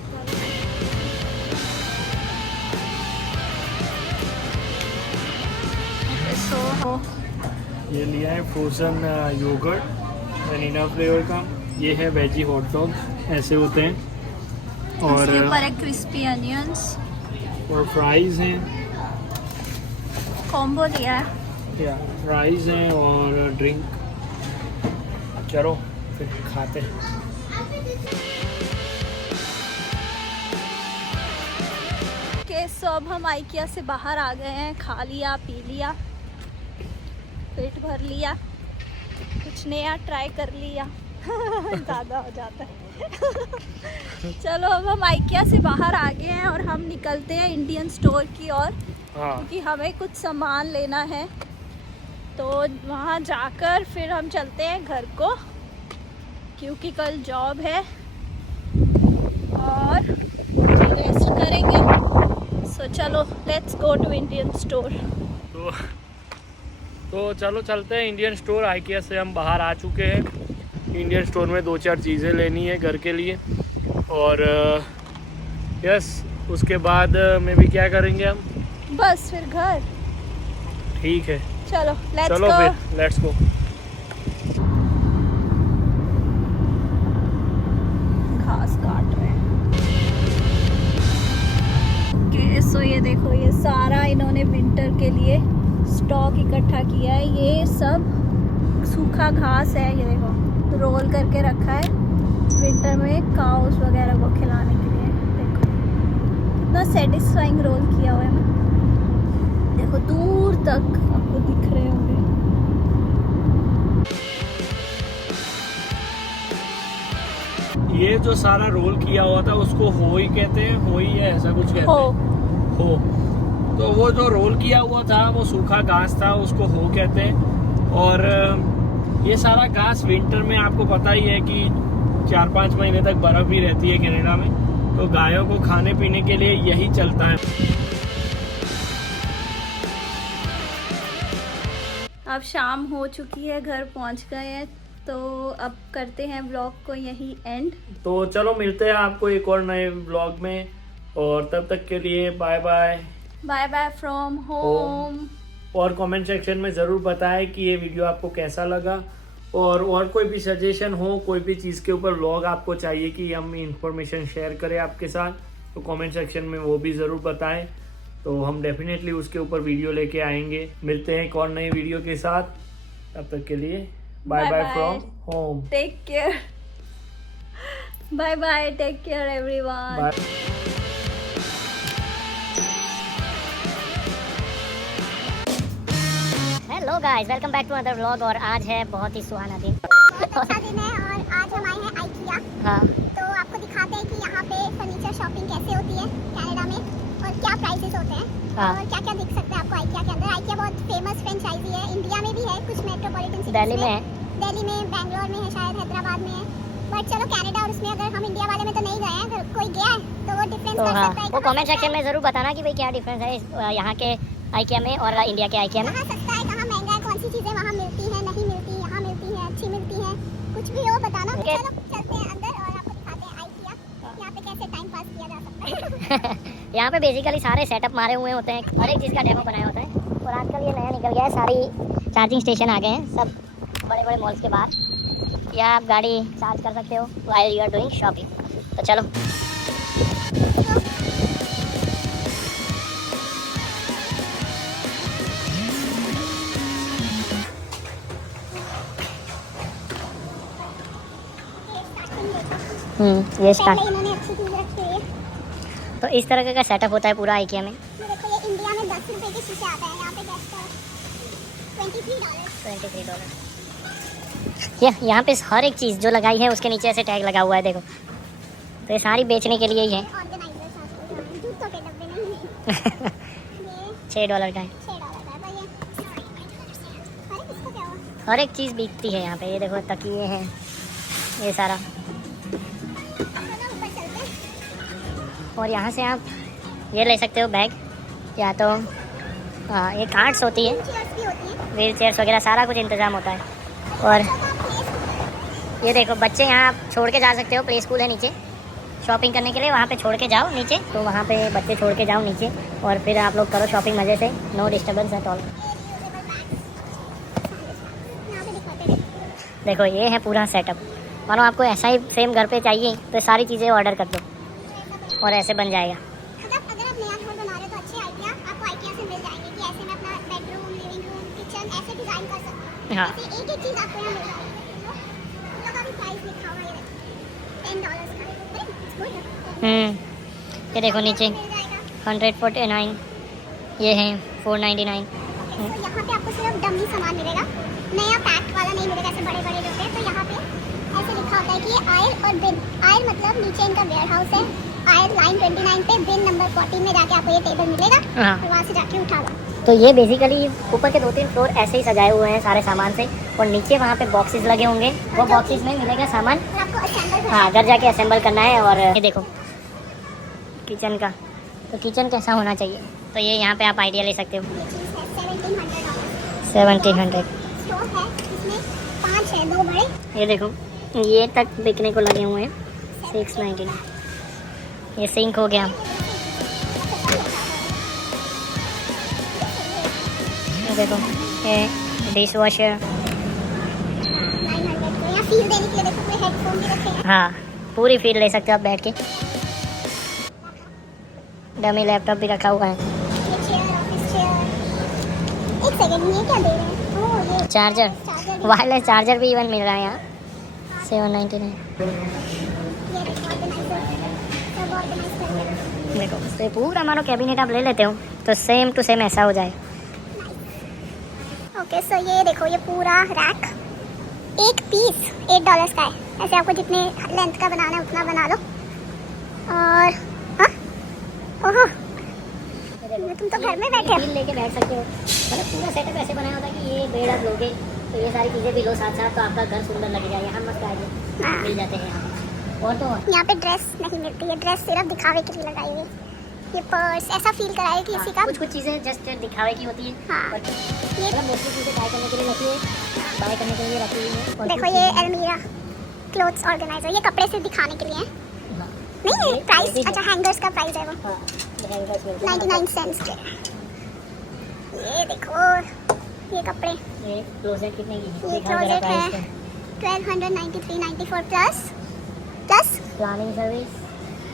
सो ये लिया है फ्रोज़न योगर्ट वनीला फ्लेवर का। ये है वेजी हॉट डॉग, ऐसे होते हैं। और इसके ऊपर एक क्रिस्पी अनियंस, और फ्राइज़ हैं, कॉम्बो लिया है। या फ्राइज़ हैं और ड्रिंक। चलो फिर खाते हैं। ओके, सो अब हम IKEA से बाहर आ गए हैं, खा लिया, पी लिया, पेट भर लिया, कुछ नया ट्राई कर लिया। ज़्यादा हो जाता है। चलो अब हम IKEA से बाहर आ गए हैं और हम निकलते हैं इंडियन स्टोर की ओर, हाँ, क्योंकि हमें कुछ सामान लेना है। तो वहाँ जाकर फिर हम चलते हैं घर को, क्योंकि कल जॉब है और रेस्ट करेंगे। सो चलो, let's go to Indian store. तो चलो चलते हैं इंडियन स्टोर। IKEA से हम बाहर आ चुके हैं। इंडियन स्टोर में 2-4 चीज़ें लेनी है घर के लिए, और यस, उसके बाद में भी क्या करेंगे हम? बस फिर घर। ठीक है, चलो लेट्स चलो गो। फिर लेट्स गो। घास काट रहे हैं। ओके, सो ये देखो, ये सारा इन्होंने विंटर के लिए स्टॉक इकट्ठा किया है। ये सब सूखा घास है, ये देखो रोल करके रखा है विंटर में काउस वगैरह को खिलाने के लिए। देखो कितना सेटिस्फाइंग रोल किया हुआ है ना, देखो दूर तक आपको दिख रहे होंगे। ये जो सारा रोल किया हुआ था उसको होई कहते हैं, होई है ऐसा कुछ कहते हो हैं। हो। तो वो जो रोल किया हुआ था वो सूखा घास था, उसको हो कहते हैं। और ये सारा घास विंटर में आपको पता ही है कि 4-5 महीने तक बर्फ़ भी रहती है कनाडा में, तो गायों को खाने पीने के लिए यही चलता है। अब शाम हो चुकी है, घर पहुंच गए हैं, तो अब करते हैं व्लॉग को यही एंड। तो चलो मिलते हैं आपको एक और नए व्लॉग में, और तब तक के लिए bye bye. Bye bye from home. और कमेंट सेक्शन में ज़रूर बताएं कि ये वीडियो आपको कैसा लगा, और कोई भी सजेशन हो, कोई भी चीज़ के ऊपर व्लॉग आपको चाहिए कि हम इंफॉर्मेशन शेयर करें आपके साथ, तो कमेंट सेक्शन में वो भी ज़रूर बताएं। तो हम डेफिनेटली उसके ऊपर वीडियो लेके आएंगे। मिलते हैं एक और नई वीडियो के साथ, तब तक के लिए bye bye from home. Take care. Bye bye, take care everyone. Bye. Hello guys, welcome back to other vlog. और आज है बहुत ही सुहाना दिन। बहुत अच्छा दिन है और आज हम आए हैं IKEA। हाँ, तो आपको दिखाते हैं कि यहाँ पे फर्नीचर शॉपिंग कैसे होती है कनाडा में और क्या प्राइसेस होते हैं। हाँ। और क्या क्या दिख सकता है आपको IKEA के अंदर। IKEA बहुत फेमस फ्रेंचाइजी है, इंडिया में भी है, कुछ मेट्रोपॉलिटन सिटीज दिल्ली में है। दिल्ली में, बैंगलोर में है, शायद हैदराबाद में है। बट चलो कनाडा और उसमें अगर हम इंडिया वाले में तो नहीं गए हैं, अगर कोई गया है तो वो डिफरेंस तो कर हाँ, सकता है। वो कमेंट सेक्शन में ज़रूर बताना कि भाई क्या डिफरेंस है यहाँ के IKEA में और इंडिया के IKEA में। कहाँ सस्ता है, कहाँ महंगा है, कौन सी चीज़ें वहाँ मिलती हैं, नहीं मिलती, यहाँ मिलती हैं, अच्छी मिलती हैं, कुछ भी हो बताना। तो Okay. चलो चलते हैं अंदर और आपको दिखाते हैं IKEA, यहाँ पे कैसे टाइम पास किया जा सकता है। यहाँ पे बेसिकली सारे सेटअप मारे हुए होते हैं, हर एक चीज़ का डेमो बनाया होता है। और आजकल ये नया निकल गया है, सारी चार्जिंग स्टेशन आ गए हैं सब बड़े बड़े मॉल्स के बाहर। या आप गाड़ी चार्ज कर सकते हो while you are doing shopping. तो चलो। ये स्टार्ट। पहले इन्होंने अच्छी चीज़ रखी हुई है। तो इस तरह का सेटअप होता है पूरा IKEA में। ये देखो, ये इंडिया में 10 रुपए के शीशे आता है, यहाँ पे $23। $23। यहाँ पे हर एक चीज़ जो लगाई है उसके नीचे ऐसे टैग लगा हुआ है, देखो। तो ये सारी बेचने के लिए ही है। ऑर्गेनाइजर्स आजकल हैं, जूतों के डब्बे नहीं हैं। ये $6 का है। $6 का है, पर ये अरे इसको क्या हुआ? हर एक चीज़ बिकती है यहाँ पे। ये देखो तकिए हैं, ये सारा। चलो ऊपर चलते हैं। और यहाँ से आप ये ले सकते हो बैग, या तो ये कार्ट्स होती है, चेयर्स भी होती हैं। व्हील चेयर्स वगैरह सारा कुछ इंतज़ाम होता है। और तो आप प्लेस ये देखो बच्चे यहाँ आप छोड़ के जा सकते हो, प्ले स्कूल है नीचे शॉपिंग करने के लिए, वहाँ पे छोड़ के जाओ नीचे। तो वहाँ पे बच्चे छोड़ के जाओ नीचे और फिर आप लोग करो शॉपिंग मज़े से, नो डिस्टर्बेंस एट ऑल। यहाँ पे दिखाते हैं। देखो ये है पूरा सेटअप। मानो आपको ऐसा ही सेम घर पे चाहिए तो सारी चीज़ें ऑर्डर कर दो और ऐसे बन जाएगा। अगर आप नया घर बना रहे हो तो अच्छे आइडिया आपको IKEA से मिल जाएंगे कि ऐसे में अपना बेडरूम, लिविंग रूम, किचन ऐसे डिजाइन कर सकते हैं। हाँ। ऐसे एक एक चीज आपको यहाँ मिल जाएगी। इन लोगों का भी प्राइस लिखा हुआ है, $10 का। ये देखो नीचे मिल जाएगा। 149, ये है 499। तो यहाँ पे आपको सिर्फ डमी सामान मिलेगा, नया पैक वाला नहीं मिलेगा, ऐसे बड़े बड़े जो है। तो यहाँ पे ऐसे लिखा होता है कि ये आयल और बिन, आयल मतलब नीचे इनका वेयर हाउस है, आयल लाइन 29 पे, बिन नंबर 14 में जाके आपको ये टेबल मिलेगा। हाँ। और वहाँ से जाके उठा लो। तो ये बेसिकली ऊपर के 2-3 फ्लोर ऐसे ही सजाए हुए हैं सारे सामान से, और नीचे वहाँ पे बॉक्सेस लगे होंगे, वो बॉक्सेस में मिलेगा सामान। और आपको असेंबल हाँ, घर जाके असेंबल करना है। और ये देखो किचन का, तो किचन कैसा होना चाहिए, तो ये यहाँ पे आप आइडिया ले सकते हो। ये चीज़ है $1700। 1700। स्टोव है, इसमें 5 है, 2 बड़े। ये देखो ये तक बिकने को लगे हुए हैं 699। ये सिंक हो गया। ये देखो ये डिश वॉशर। 900 को यहाँ फील देने के लिए देखो कोई हेडफोन भी रखे हैं। हाँ, पूरी फील ले सकते हो आप बैठ के। डमी लैपटॉप भी रखा हुआ है। ये चेयर, ऑफिस चेयर। एक सेकंड, ये क्या दे रहे हैं? ओह, ये चार्जर, चार्जर भी। वायरलेस चार्जर भी इवन मिल रहा है यहाँ 799। ये देखो ऑर्गेनाइजर, सब ऑर्गेनाइज करके। देखो तो पूरा मानो कैबिनेट आप ले लेते हो तो सेम टू सेम ऐसा हो जाए। ओके, सो ये देखो, ये पूरा रैक एक पीस $8 का है। ऐसे आपको जितने लेंथ का बनाना है उतना बना लो। और हाँ, ओहो, तुम तो घर में बैठे हो। फील लेके बैठ सकते हो। मतलब पूरा सेटअप ऐसे बनाया होता है कि ये बेड आप लोगे तो ये सारी चीज़ें भी लो साथ साथ, तो आपका घर सुंदर लगेगा। यहाँ मस्त आइडिया हाँ। मिल जाते हैं यहाँ पे। और तो और यहाँ पे ड्रेस नहीं मिलती है, ड्रेस सिर्फ दिखावे के लिए लगाई हुई है। ये पर्स ऐसा फील कराए किसी का। कुछ कुछ चीज़ें जस्ट दिखावे की होती है। हाँ। और ये मतलब मोस्टली चीज़ें ट्राई करने के लिए होती है। बाय करने के लिए रखी हुई है। और देखो ये एल्मीरा क्लोथ्स ऑर्गेनाइजर, ये कपड़े से दिखाने के लिए है। हाँ, नहीं ये प्राइस, भी है। अच्छा हैंगर्स का प्राइस है वो हाँ, दिखाई बस मिलता है। 99 सेंट्स के। ये देखो ये कपड़े, ये क्लोजेट कितने की है? ये दिखाओ जरा क्लोजेट है प्राइस 1293.94 प्लस प्लानिंग सर्विस,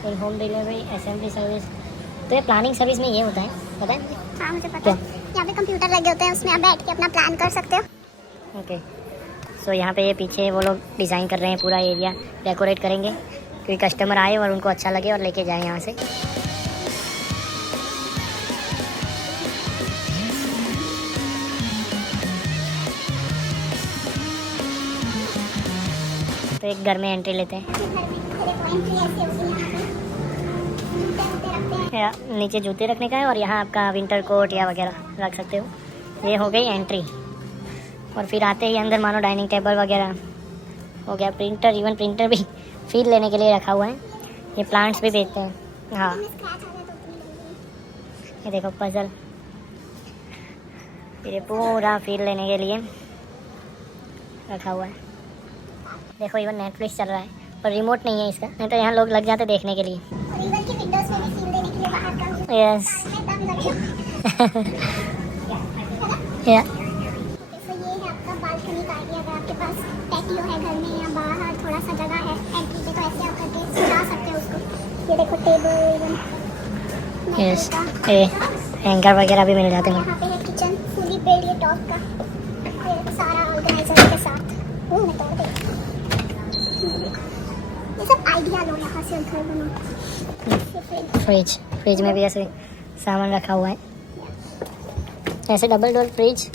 इन होम डिलीवरी, असेंबली सर्विस। तो ये प्लानिंग सर्विस में ये होता है, पता है मुझे? हाँ मुझे पता है। यहाँ पे कंप्यूटर लगे होते हैं, उसमें आप बैठ के अपना प्लान कर सकते हो। ओके, सो यहाँ पे ये पीछे वो लोग डिज़ाइन कर रहे हैं, पूरा एरिया डेकोरेट करेंगे क्योंकि कस्टमर आए और उनको अच्छा लगे और लेके जाए यहाँ से। तो एक घर में एंट्री लेते हैं। घर में देखो एंट्री ऐसे होगी, यहाँ पे जूते रखते हैं। या नीचे जूते रखने का है और यहाँ आपका विंटर कोट या वगैरह रख सकते हो। ये हो गई एंट्री और फिर आते ही अंदर मानो डाइनिंग टेबल वगैरह हो गया। प्रिंटर, इवन प्रिंटर भी फील लेने के लिए रखा हुआ है। ये प्लांट्स भी बेचते हैं। हाँ, इसमें स्क्रैच आ जाए तो उतनी लगेगी। ये देखो पजल, फिर ये पूरा फील लेने के लिए रखा हुआ है। देखो इवन नेटफ्लिक्स चल रहा है पर रिमोट नहीं है इसका, नहीं तो यहाँ लोग लग जाते देखने के लिए। और इवन की विंडोज में भी सील देने के लिए बाहर का यस में दम लगेगा। या तो ये है आपका बालकनी का आइडिया। अगर आपके पास पैटियो है घर में या बाहर थोड़ा सा जगह है एंट्री पे, तो ऐसे आप करके सजा सकते हो उसको। ये देखो टेबल, यस, ये हैंगर वगैरह भी मिल जाते हैं। यहाँ पे है किचन फुली बिल्ड, ये टॉप का ये सारा ऑर्गेनाइजर के साथ। वो मैं तोड़ देती हूँ। ये सब आइडिया लो यहाँ से घर बनाओ। फ्रिज, फ्रिज में भी ऐसे सामान रखा हुआ है, ऐसे डबल डोर फ्रिज।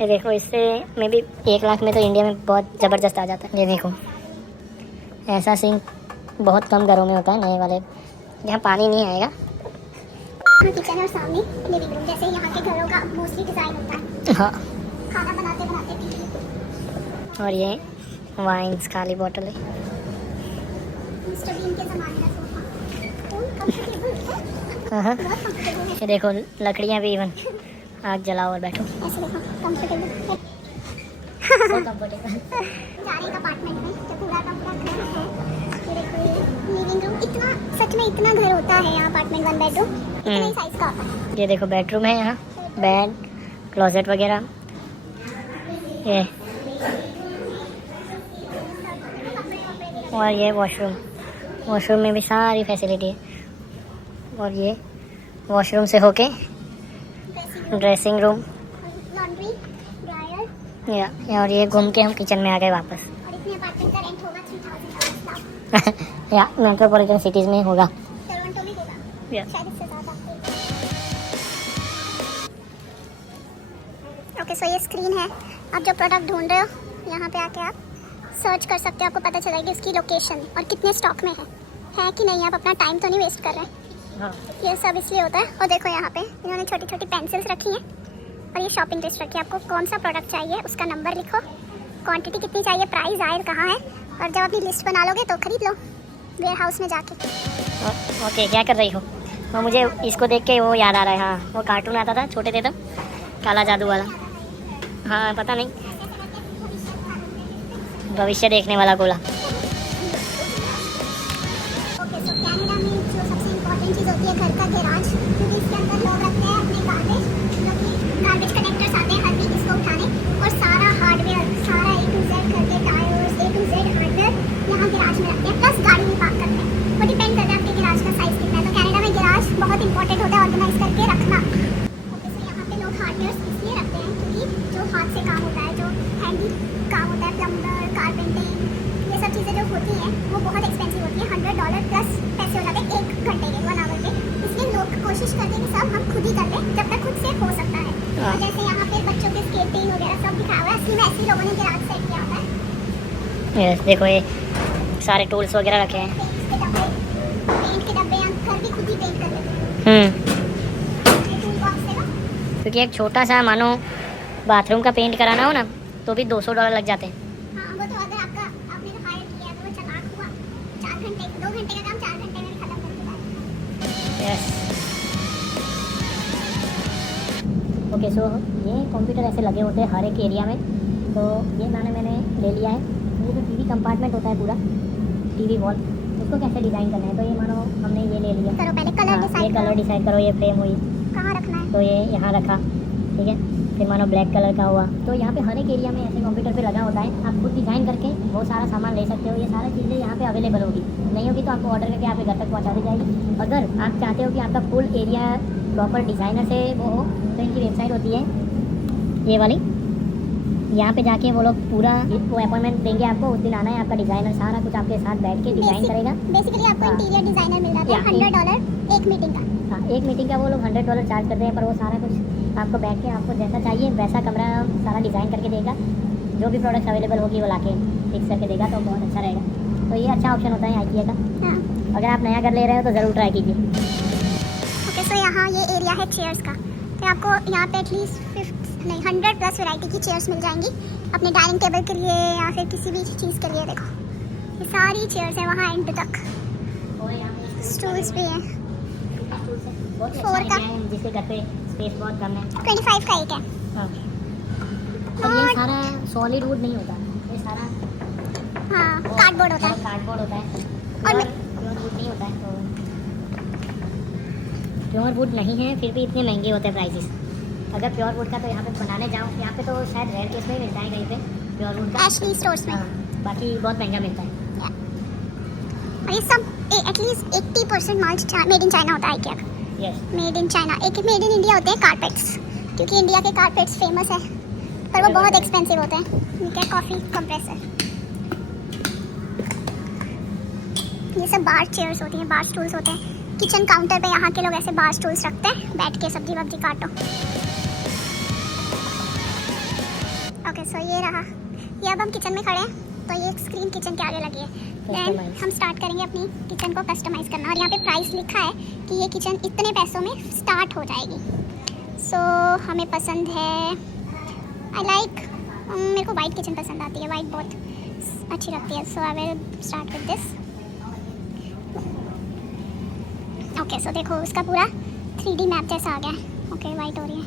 ये देखो इससे मे बी 1 लाख में तो इंडिया में बहुत ज़बरदस्त आ जाता है। ये देखो ऐसा सिंक बहुत कम घरों में होता है नए वाले, यहाँ पानी नहीं आएगा। किचन और सामने लिविंग रूम, जैसे यहाँ के घरों का मोस्टली डिजाइन होता है। हाँ, खाना बनाते बनाते भी। और ये वाइन्स खाली बॉटल है। मिस्टर बीन के ज़माने का सोफा कंफर्टेबल है, हाँ, बहुत कंफर्टेबल है। ये देखो लकड़ियाँ भी, इवन आग जलाओ और बैठो। ऐसे देखो कंफर्टेबल है। बहुत कंफर्टेबल। जा रहे हैं अपार्टमेंट में, तो पूरा का पूरा घर है। ये देखो ये लिविंग रूम, इतना सच में इतना घर होता है यहाँ अपार्टमेंट 1 बेडरूम, इतना ही साइज का होता है। ये देखो बेडरूम है यहाँ, बेड, क्लोजेट वगैरह। ये और ये वॉशरूम, वॉशरूम में भी सारी फैसिलिटी है। और ये वॉशरूम से होके ड्रेसिंग रूम, लॉन्ड्री, ड्रायर। और ये घूम के हम किचन में आ गए वापस। और इतने अपार्टमेंट का रेंट होगा 3000 या मेट्रोपॉलिटन सिटीज़ में होगा। टोरंटो में होगा या शायद इससे ज़्यादा। ओके सो ये स्क्रीन है, आप जो प्रोडक्ट ढूंढ रहे हो यहाँ पे आके आप सर्च कर सकते हो, आपको पता चलेगी उसकी लोकेशन और कितने स्टॉक में है कि नहीं। आप अपना टाइम तो नहीं वेस्ट कर रहे हैं। हाँ, ये सब इसलिए होता है। और देखो यहाँ पे इन्होंने छोटी छोटी पेंसिल्स रखी हैं और ये शॉपिंग लिस्ट रखी है। आपको कौन सा प्रोडक्ट चाहिए, उसका नंबर लिखो, क्वांटिटी कितनी चाहिए, प्राइस आयल कहाँ है, और जब अपनी लिस्ट बना लोगे तो खरीद लो वेयर हाउस में जाके। ओके, क्या कर रही हो? वो मुझे इसको देख के वो याद आ रहा है। हाँ, वो कार्टून आता था छोटे थे तब, काला जादू वाला। हाँ, पता नहीं, भविष्य देखने वाला गोला। ओके सो कनाडा में जो सबसे इम्पोर्टेंट चीज़ होती है घर का गैराज, क्योंकि इसके अंदर लोग रखते हैं अपने गार्बेज, जो कि गार्बेज कनेक्टर्स आते हैं हर वीक इसको उठाने, और सारा हार्डवेयर, सारा A to Z करके tyres A to Z hardware यहाँ गैराज में रखते हैं, प्लस गाड़ी में पार्क करते हैं। वो डिपेंड करता है आपके गैराज का साइज़ कितना है। तो कनाडा में गैराज बहुत इंपॉर्टेंट होता है ऑर्गेनाइज करके रखना। ओके सो यहाँ पे लोग हार्डवेयर इसलिए रखते हैं क्योंकि जो हाथ से काम होता है, जो हैंडी काम होता है, प्लम्बर, कारपेंटिंग, ये सब चीज़ें जो होती हैं वो बहुत एक्सपेंसिव होती है। $100 प्लस पैसे हो जाते हैं 1 घंटे के, 1 आवर के। इसलिए लोग कोशिश करते हैं कि सब हम खुद ही कर लें जब तक खुद से हो सकता है। हाँ। और जैसे यहाँ पे बच्चों के स्केटिंग वगैरह सब दिखाया हुआ है, असली में ऐसे लोगों ने गैराज सेट किया होता है। यस, देखो ये सारे टूल्स वगैरह रखे हैं। पेंट के डब्बे हम घर भी खुद ही पेंट कर लेते हैं। टूल बॉक्स है ना। क्योंकि एक छोटा सा मानो बाथरूम का पेंट कराना हो ना तो भी $200 लग जाते हैं। हाँ वो तो अगर आपने तो हायर किया तो वो चलाक हुआ 4 घंटे, 2 घंटे का काम 4 घंटे में खत्म कर देता है। यस। ओके सो ये कंप्यूटर ऐसे लगे होते हैं हर एक एरिया में, तो ये मैंने ले लिया है। ये जो टीवी कंपार्टमेंट होता है पूरा टीवी वॉल, उसको कैसे डिज़ाइन करना है, तो ये मानो हमने ये ले लिया। करो पहले कलर हाँ, डिसाइड ये कलर डिसाइड करो। ये फ्रेम हुई, कहाँ रखना है। तो ये यहाँ रखा, ठीक है। फिर मानो ब्लैक कलर का हुआ, तो यहाँ पे हर एक एरिया में ऐसे कंप्यूटर पे लगा होता है। आप खुद डिज़ाइन करके बहुत सारा सामान ले सकते हो। ये सारी चीज़ें यहाँ पे अवेलेबल होगी, नहीं होगी तो आपको ऑर्डर करके आपके घर तक पहुँचा दी जाएगी। अगर आप चाहते हो कि आपका फुल एरिया प्रॉपर डिज़ाइनर से वो हो, तो इनकी वेबसाइट होती है ये वाली। यहाँ पे जाके वो लोग पूरा वो अपॉइंटमेंट देंगे आपको, उस दिन आना है। आपका डिज़ाइनर सारा कुछ आपके साथ बैठ के डिज़ाइन करेगा। बेसिकली आपको हाँ। इंटीरियर डिजाइनर मिल जाता है $100 एक मीटिंग का। हाँ, एक मीटिंग का वो लोग $100 चार्ज करते हैं, पर वो सारा कुछ आपको बैठ के आपको जैसा चाहिए वैसा कमरा सारा डिज़ाइन करके देगा। जो भी प्रोडक्ट अवेलेबल होगी वो लाके फिक्स करके देगा, तो बहुत अच्छा रहेगा। तो ये अच्छा ऑप्शन होता है IKEA का। हाँ। अगर आप नया घर ले रहे हो तो ज़रूर ट्राई कीजिए। ओके, सो यहाँ ये एरिया है चेयर्स का, तो आपको यहाँ पे एटलीस्ट 100+ वैरायटी की चेयर्स मिल जाएंगी अपने डाइनिंग टेबल के लिए या फिर किसी भी चीज़ के लिए। देखो ये सारी चेयर्स है वहाँ एंड तक। और यहाँ पे स्टूल्स भी हैं। बहुत ही 4 अच्छा का। idea है, जिसके घर पे स्पेस बहुत कम है। 25 का एक है। हाँ, और ये सारा सॉलिड वुड नहीं होता, ये सारा हाँ, कार्डबोर्ड होता है। कार्डबोर्ड होता है। और प्योर वुड नहीं होता है, तो प्योर वुड नहीं है, फिर भी इतने महंगे होते हैं प्राइसेस। अगर प्योर वुड का तो यहाँ पे बनाने जाओ, यहाँ पे तो शायद रेयर केस में ही मिलता है कहीं पे प्योर वुड का। एशली स्टोर्स में। हाँ, बाकी बहुत महंगा मिलता है। और ये सब at least 80% mall made in China होता है IKEA का। Yes, made in China. एक मेड इन इंडिया होते हैं कारपेट्स, क्योंकि इंडिया के कारपेट्स फेमस है, पर वो बहुत एक्सपेंसिव होते हैं। ये क्या, कॉफ़ी कंप्रेसर। ये सब बार चेयर्स होती हैं, बार स्टूल्स होते हैं। किचन काउंटर पे यहाँ के लोग ऐसे बार स्टूल्स रखते हैं, बैठ के सब्जी वब्जी काटो। ओके, सो ये रहा। ये अब हम किचन में खड़े हैं, तो ये स्क्रीन किचन के आगे लगी है। Then Customize। हम स्टार्ट करेंगे अपनी किचन को कस्टमाइज करना, और यहाँ पे प्राइस लिखा है कि ये किचन इतने पैसों में स्टार्ट हो जाएगी। सो हमें पसंद है, आई लाइक, मेरे को वाइट किचन पसंद आती है, वाइट बहुत अच्छी लगती है। So I will start with this. Okay, so देखो उसका पूरा 3D मैप जैसा आ गया है। ओके, वाइट हो रही है।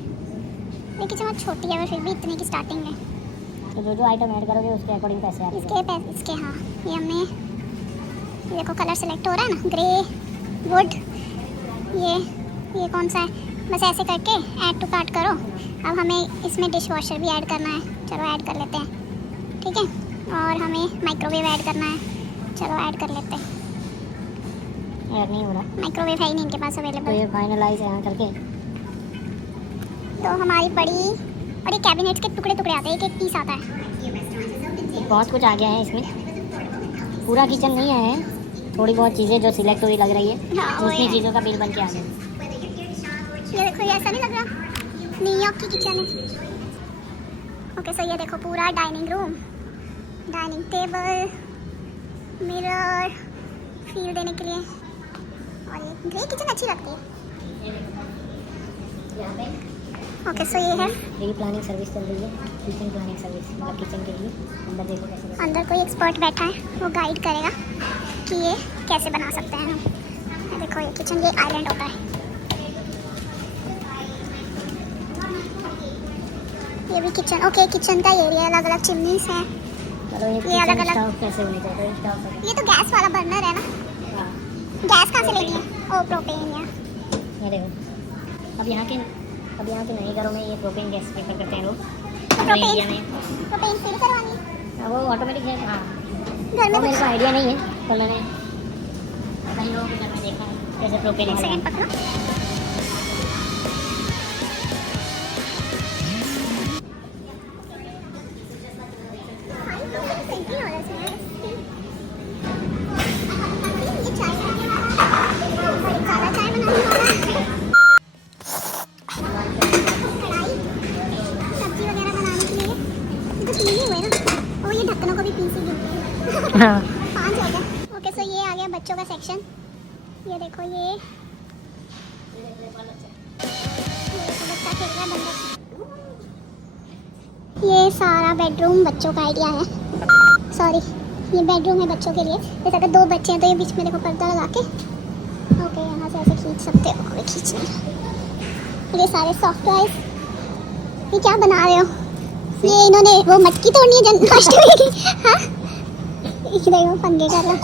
ये किचन बहुत छोटी है, पर फिर भी इतने की स्टार्टिंग में। तो जो जो आइटम ऐड करोगे उसके अकॉर्डिंग पैसे आपके। इसके हाँ, ये हमने, ये देखो कलर सेलेक्ट हो रहा है ना, ग्रे, वुड, ये कौन सा है। बस ऐसे करके ऐड टू कार्ट करो। अब हमें इसमें डिश वॉशर भी ऐड करना है, चलो ऐड कर लेते हैं, ठीक है। और हमें माइक्रोवेव ऐड करना है, चलो ऐड कर लेते हैं। ऐड नहीं हो रहा, माइक्रोवेव है ही नहीं इनके पास तो अवेलेबल। ये फाइनलाइज यहाँ करके। तो हमारी बड़ी, और ये कैबिनेट्स के टुकड़े टुकड़े आते हैं, एक एक पीस आता है। बहुत कुछ आ गया है इसमें, पूरा किचन नहीं आया है, थोड़ी बहुत चीज़ें जो सिलेक्ट हुई लग रही है, हाँ, वो उतनी है। चीज़ों का बिल बन के आ गया। ये देखो, ये ऐसा नहीं लग रहा न्यूयॉर्क की किचन है। ओके, सो ये देखो पूरा dining room, dining table, mirror, feel देने के लिए। और ये ग्रे किचन अच्छी लगती है। यहाँ पे ओके, सो ये है, फ्री प्लानिंग सर्विस चल रही है, किचन प्लानिंग सर्विस, मतलब किचन के लिए। अंदर देखो कैसे अंदर कोई एक्सपर्ट बैठा है, वो गाइड करेगा कि ये कैसे बना सकते हैं हम। ये देखो, ये किचन, ये आइलैंड होता है। ये भी किचन। ओके, किचन का एरिया, अलग अलग चिमनीस हैं। चलो ये ये अलग-अलग- स्टोव कैसे होने चाहिए, तो स्टोव का। ये तो गैस वाला बर्नर है ना, हाँ, गैस कहाँ से लेनी है? ओ, प्रोपेन या ये देखो। अब यहाँ के नए घरों में ये प्रोपेन गैस प्रेफर करते हैं लोग। तो तो इंडिया में प्रोपेन फिल करवानी है वो ऑटोमेटिक है। हाँ, घर वो में। मेरे को आइडिया नहीं है, तो मैंने कई लोगों के घर में देखा है जैसे प्रोपेन एक वाला। सेकंड पकड़ो। ढक्कनों को भी पीस ही दी। हाँ, 5 हो गया। ओके, सो ये आ गया बच्चों का सेक्शन। ये देखो, ये देखो बच्चा खेल रहा है बंदर से। ये सारा बेडरूम बच्चों का आइडिया है। सॉरी, ये बेडरूम है बच्चों के लिए। जैसे अगर 2 बच्चे हैं तो ये बीच में देखो पर्दा लगा के, ओके, यहाँ से ऐसे खींच सकते हो। अभी खींचना, ये सारे सॉफ्ट टॉयज। ये क्या बना रहे हो? ये इन्होंने वो मटकी तोड़नी है जन्माष्टमी की। हाँ ये देखो पंगे कर रहा।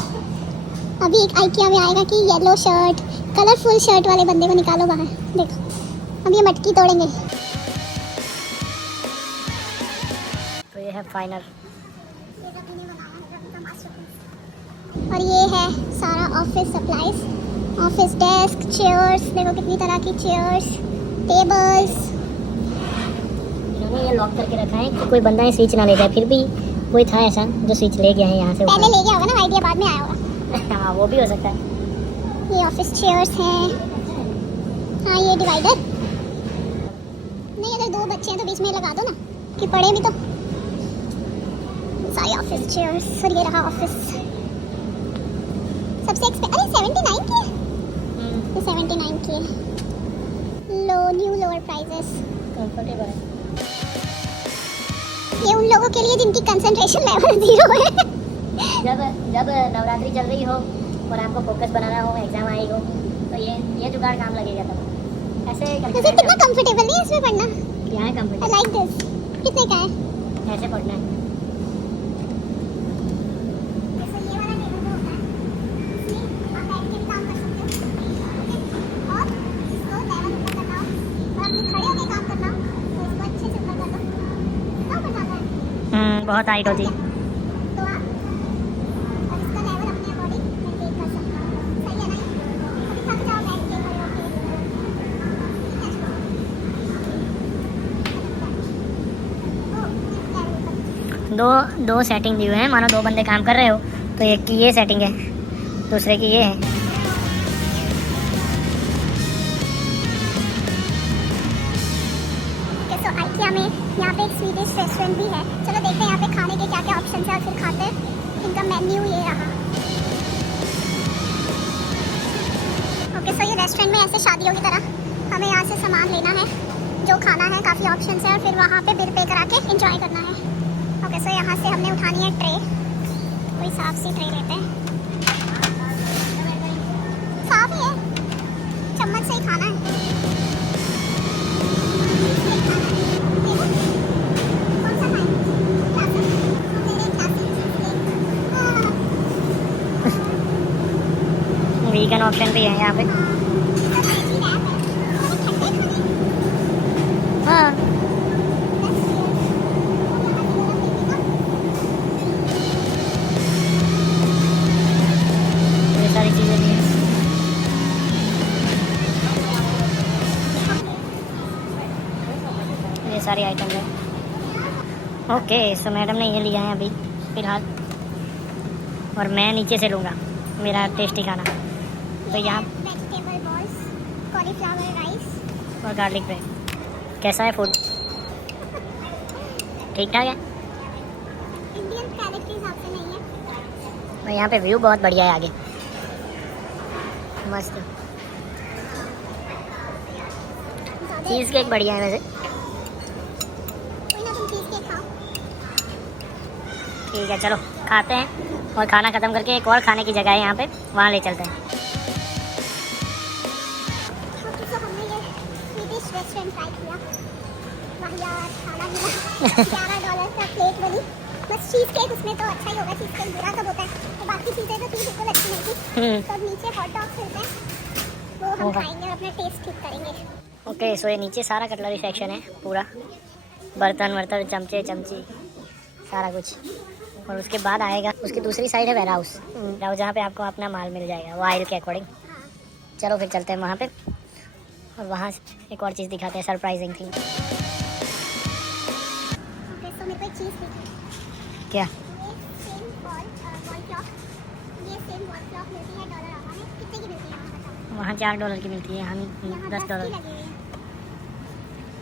अभी एक आइकिया में आएगा कि येलो शर्ट कलरफुल शर्ट वाले बंदे को निकालो बाहर। देखो अब ये मटकी तोड़ेंगे। तो ये है फाइनल। और ये है सारा office supplies, office desk, chairs. देखो कितनी तरह की चेयर्स, टेबल्स। इन्होंने ये लॉक करके रखा है कि कोई बंदा ये स्विच ना ले जाए। फिर भी कोई था ऐसा जो स्विच ले गया है यहाँ से। पहले ले गया होगा ना, आइडिया बाद में आया होगा। हाँ वो भी हो सकता है। ये ऑफिस चेयर्स हैं। हाँ ये डिवाइडर नहीं, अगर दो बच्चे हैं तो बीच में लगा दो ना कि पढ़े भी तो। सारी ऑफिस चेयर्स। और ये रहा ऑफिस सबसे अरे 79 की है, ये 79 की है। लो न्यू लोअर प्राइजेस, कंफर्टेबल है। ये उन लोगों के लिए जिनकी कंसंट्रेशन लेवल 0 है। जब नवरात्रि चल रही हो और आपको फोकस बनाना हो, एग्जाम आई हो, तो ये जुगाड़ काम लगेगा तब। ऐसे वैसे कितना कंफर्टेबल नहीं है इसमें पढ़ना। क्या है कंफर्टेबल? I like this. कितने का है? ऐसे पढ़ना है। बहुत हाइट होती है। तो आप और इसका लेवल अपने अकॉर्डिंग मेंटेन कर सकते हो। सही है ना? अभी थक जाओ बैठ के खड़े होके। दो सेटिंग दी हुए हैं, मानो दो बंदे काम कर रहे हो तो एक की ये सेटिंग है, दूसरे की ये है। तो आइकिया में यहाँ पे एक स्वीडिश रेस्टोरेंट भी है। चलो देखते हैं यहाँ पे खाने के क्या क्या ऑप्शन है और फिर खाते हैं। इनका मेन्यू ये रहा। ओके सो ये रेस्टोरेंट में ऐसे शादियों की तरह हमें यहाँ से सामान लेना है, जो खाना है, काफ़ी ऑप्शन है, और फिर वहाँ पे बिल पे करा के इंजॉय करना है। ओके सो यहाँ से हमने उठानी है ट्रे। कोई साफ सी ट्रे लेते हैं। साफ ही है, चम्मच से ही खाना है। वीगन ऑप्शन भी है यहाँ पे। हाँ ये सारी चीज़ें भी हैं। ये सारी आइटम है। ओके सो मैडम ने ये लिया है अभी फ़िलहाल, और मैं नीचे से लूँगा मेरा टेस्टी खाना। तो यहाँ वेजिटेबल बॉल्स, कॉलीफ्लावर राइस और गार्लिक ब्रेड। कैसा है फूड? ठीक ठाक है। इंडियन कैरेट के हिसाब से नहीं है। और यहाँ पे व्यू बहुत बढ़िया है आगे, मस्त। चीज़ केक बढ़िया है वैसे। कोई ना, तुम चीज़ केक खाओ। ठीक है चलो खाते हैं, और खाना ख़त्म करके एक और खाने की जगह है यहाँ पे, वहाँ ले चलते हैं। तो हमने ये स्वीडिश रेस्टोरेंट ट्राई किया। वाह यार, खाना मिला। $11 का प्लेट बनी। बस चीज़ केक उसमें तो अच्छा ही होगा, चीज़ केक बुरा कब होता है। तो बाकी चीज़ें तो थी बिल्कुल अच्छी नहीं थी। तो अब नीचे हॉट डॉग्स मिलते हैं, वो हम खाएंगे और अपना टेस्ट ठीक करेंगे। ओके सो ये नीचे सारा कटलरी सेक्शन है पूरा, बर्तन वर्तन, चमचे चमची, सारा कुछ। और उसके बाद आएगा, उसकी दूसरी साइड है वेयर हाउस, जहाँ पे आपको अपना माल मिल जाएगा वो आइल के अकॉर्डिंग। चलो फिर चलते हैं वहाँ पे, और वहाँ से एक और चीज़ दिखाते हैं, सरप्राइजिंग थिंग। ओके सो मेरे को एक चीज़ दिखी। क्या? ये सेम वॉल क्लॉक, ये सेम वॉल क्लॉक मिलती है $1 में। कितने की मिलती है वहाँ बताओ? वहाँ $4 की मिलती है, हम यहाँ 10 की डॉलर। लगी हुई है।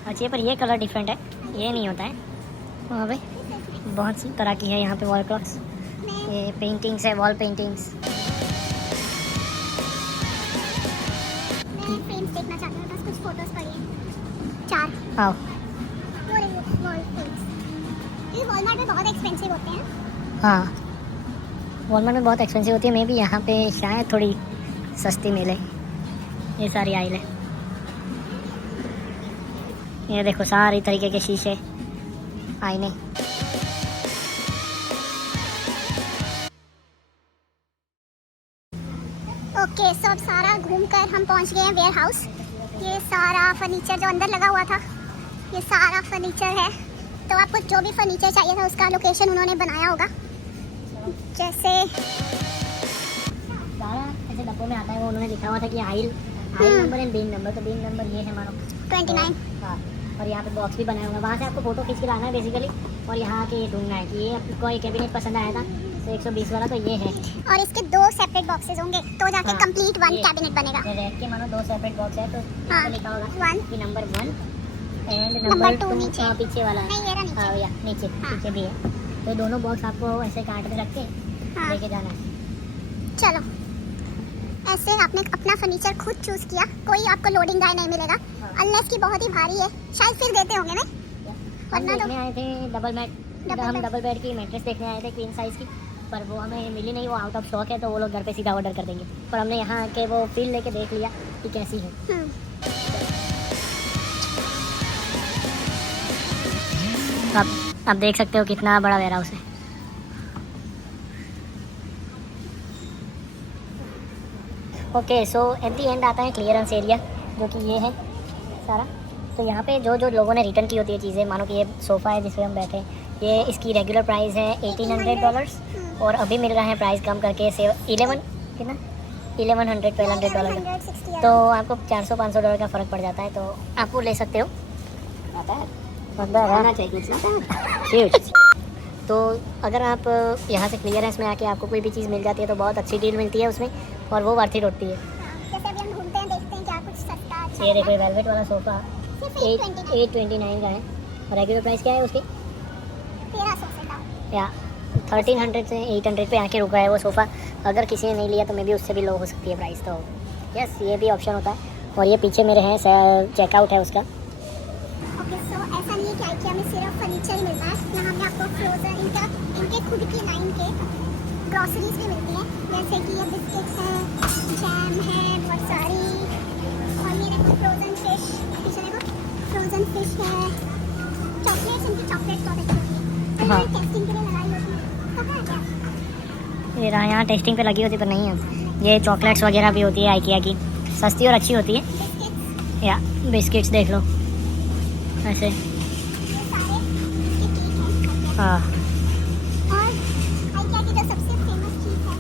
अच्छा पर ये कलर डिफरेंट है, ये नहीं होता है वहाँ पे। बहुत सी तरह की है यहाँ पे वॉल क्लॉक्स। ये पेंटिंग्स है, वॉल पेंटिंग्स। मैं फ्रेम्स देखना चाहती हूँ, बस कुछ फोटोज पड़ी हैं। 4 आओ। वो रही वॉल फ्रेम्स। ये वॉलमार्ट में बहुत एक्सपेंसिव होते हैं। हाँ वॉलमार्ट में बहुत एक्सपेंसिव होती है, मे भी यहाँ पे शायद थोड़ी सस्ती मिले। ये सारी आइल है, ये देखो सारी तरीके के शीशे, आईने। ओके सो अब सारा घूमकर हम पहुंच गए हैं वेयर हाउस। ये सारा फर्नीचर जो अंदर लगा हुआ था, ये सारा फर्नीचर है। तो आपको जो भी फर्नीचर चाहिए था उसका लोकेशन उन्होंने बनाया होगा। जैसे सारा ऐसे डब्बों में आता है, वो उन्होंने लिखा हुआ था कि आइल नंबर एंड बिन नंबर। तो बिन नंबर ये है हमारा 29। हाँ, और यहाँ पे बॉक्स भी बनाया होगा, वहाँ से आपको फोटो खींच के लाना है बेसिकली। और यहाँ के ये ढूंढना है कि ये आपको ये कैबिनेट पसंद आया था तो 120 वाला, तो ये है। और इसके 2 सेपरेट बॉक्सेस होंगे तो जाके हाँ, कंप्लीट 1 ये- कैबिनेट बनेगा। रेड के मानो 2 सेपरेट बॉक्स है, तो हाँ, इसमें लिखा होगा 1 कि नंबर 1 एंड नंबर नंबर 2 2 नीचे। हाँ पीछे वाला है। नहीं ये रहा नीचे। हाँ भैया नीचे, हाँ। पीछे भी है। तो दोनों बॉक्स आपको ऐसे काट में रख के हाँ। लेके जाना है। चलो, ऐसे आपने अपना फर्नीचर खुद चूज किया, कोई आपको लोडिंग गाय नहीं मिलेगा। हाँ। अनलेस की बहुत ही भारी है, शायद फिर देते होंगे ना। हम वरना तो देखने आए थे डबल बेड। डबल बेड की मैट्रेस देखने आए थे क्वीन साइज की, पर वो हमें मिली नहीं, वो आउट ऑफ स्टॉक है। तो वो लोग घर पे सीधा ऑर्डर कर देंगे, पर हमने यहाँ आके वो फील लेके देख लिया कि कैसी है। आप देख सकते हो कितना बड़ा वेयर हाउस है। Okay so at the and आता है क्लियरेंस एरिया, जो कि ये है सारा। तो यहाँ पे जो जो लोगों ने रिटर्न की होती है चीज़ें, मानो कि ये सोफ़ा है जिस पे हम बैठे हैं, ये इसकी रेगुलर प्राइस है $1800 और अभी मिल रहा है प्राइस कम करके से 11 कितना $1100 $1200 का। तो आपको $400-500 का फ़र्क पड़ जाता है, तो आप वो ले सकते हो। Huge। तो अगर आप यहाँ से क्लियरेंस में आके आपको कोई भी चीज़ मिल जाती है तो बहुत अच्छी डील मिलती है उसमें, और वो वर्थ इट होती है। जैसे अभी हम घूमते हैं, देखते हैं क्या कुछ सस्ता अच्छा ये है। देखो वेलवेट वाला सोफ़ा सिर्फ 829 का है, और रेगुलर प्राइस क्या है उसकी 1300 से डाउन। या 1300 से 800 पे आके रुका है वो सोफ़ा। अगर किसी ने नहीं लिया तो मे भी उससे भी लो हो सकती है प्राइस। तो यस, ये भी ऑप्शन होता है। और ये पीछे मेरे हैं चेकआउट है उसका। ओके सो ऐसा नहीं है कि IKEA में सिर्फ फर्नीचर ही मिलता है, यहाँ पे आपको फ्रोजन इनके खुद की लाइन के ग्रॉसरीज भी मिलती हैं। जैसे कि ये बिस्किट्स हैं, जैम है बहुत सारी, और ये देखो फ्रोजन फिश, पीछे देखो फ्रोजन फिश है, चॉकलेट्स, इनकी चॉकलेट्स बहुत अच्छी होती है। हाँ। टेस्टिंग के लिए लगाई होती है। कहाँ है क्या? ये रहा, यहाँ टेस्टिंग पे लगी होती पर नहीं है। ये चॉकलेट्स वगैरह भी होती है IKEA की, सस्ती और अच्छी होती है। बिस्किट्स, या बिस्किट्स देख लो ऐसे। ये सारे इसके केक हैं। हाँ, और IKEA की जो सबसे फेमस चीज़ है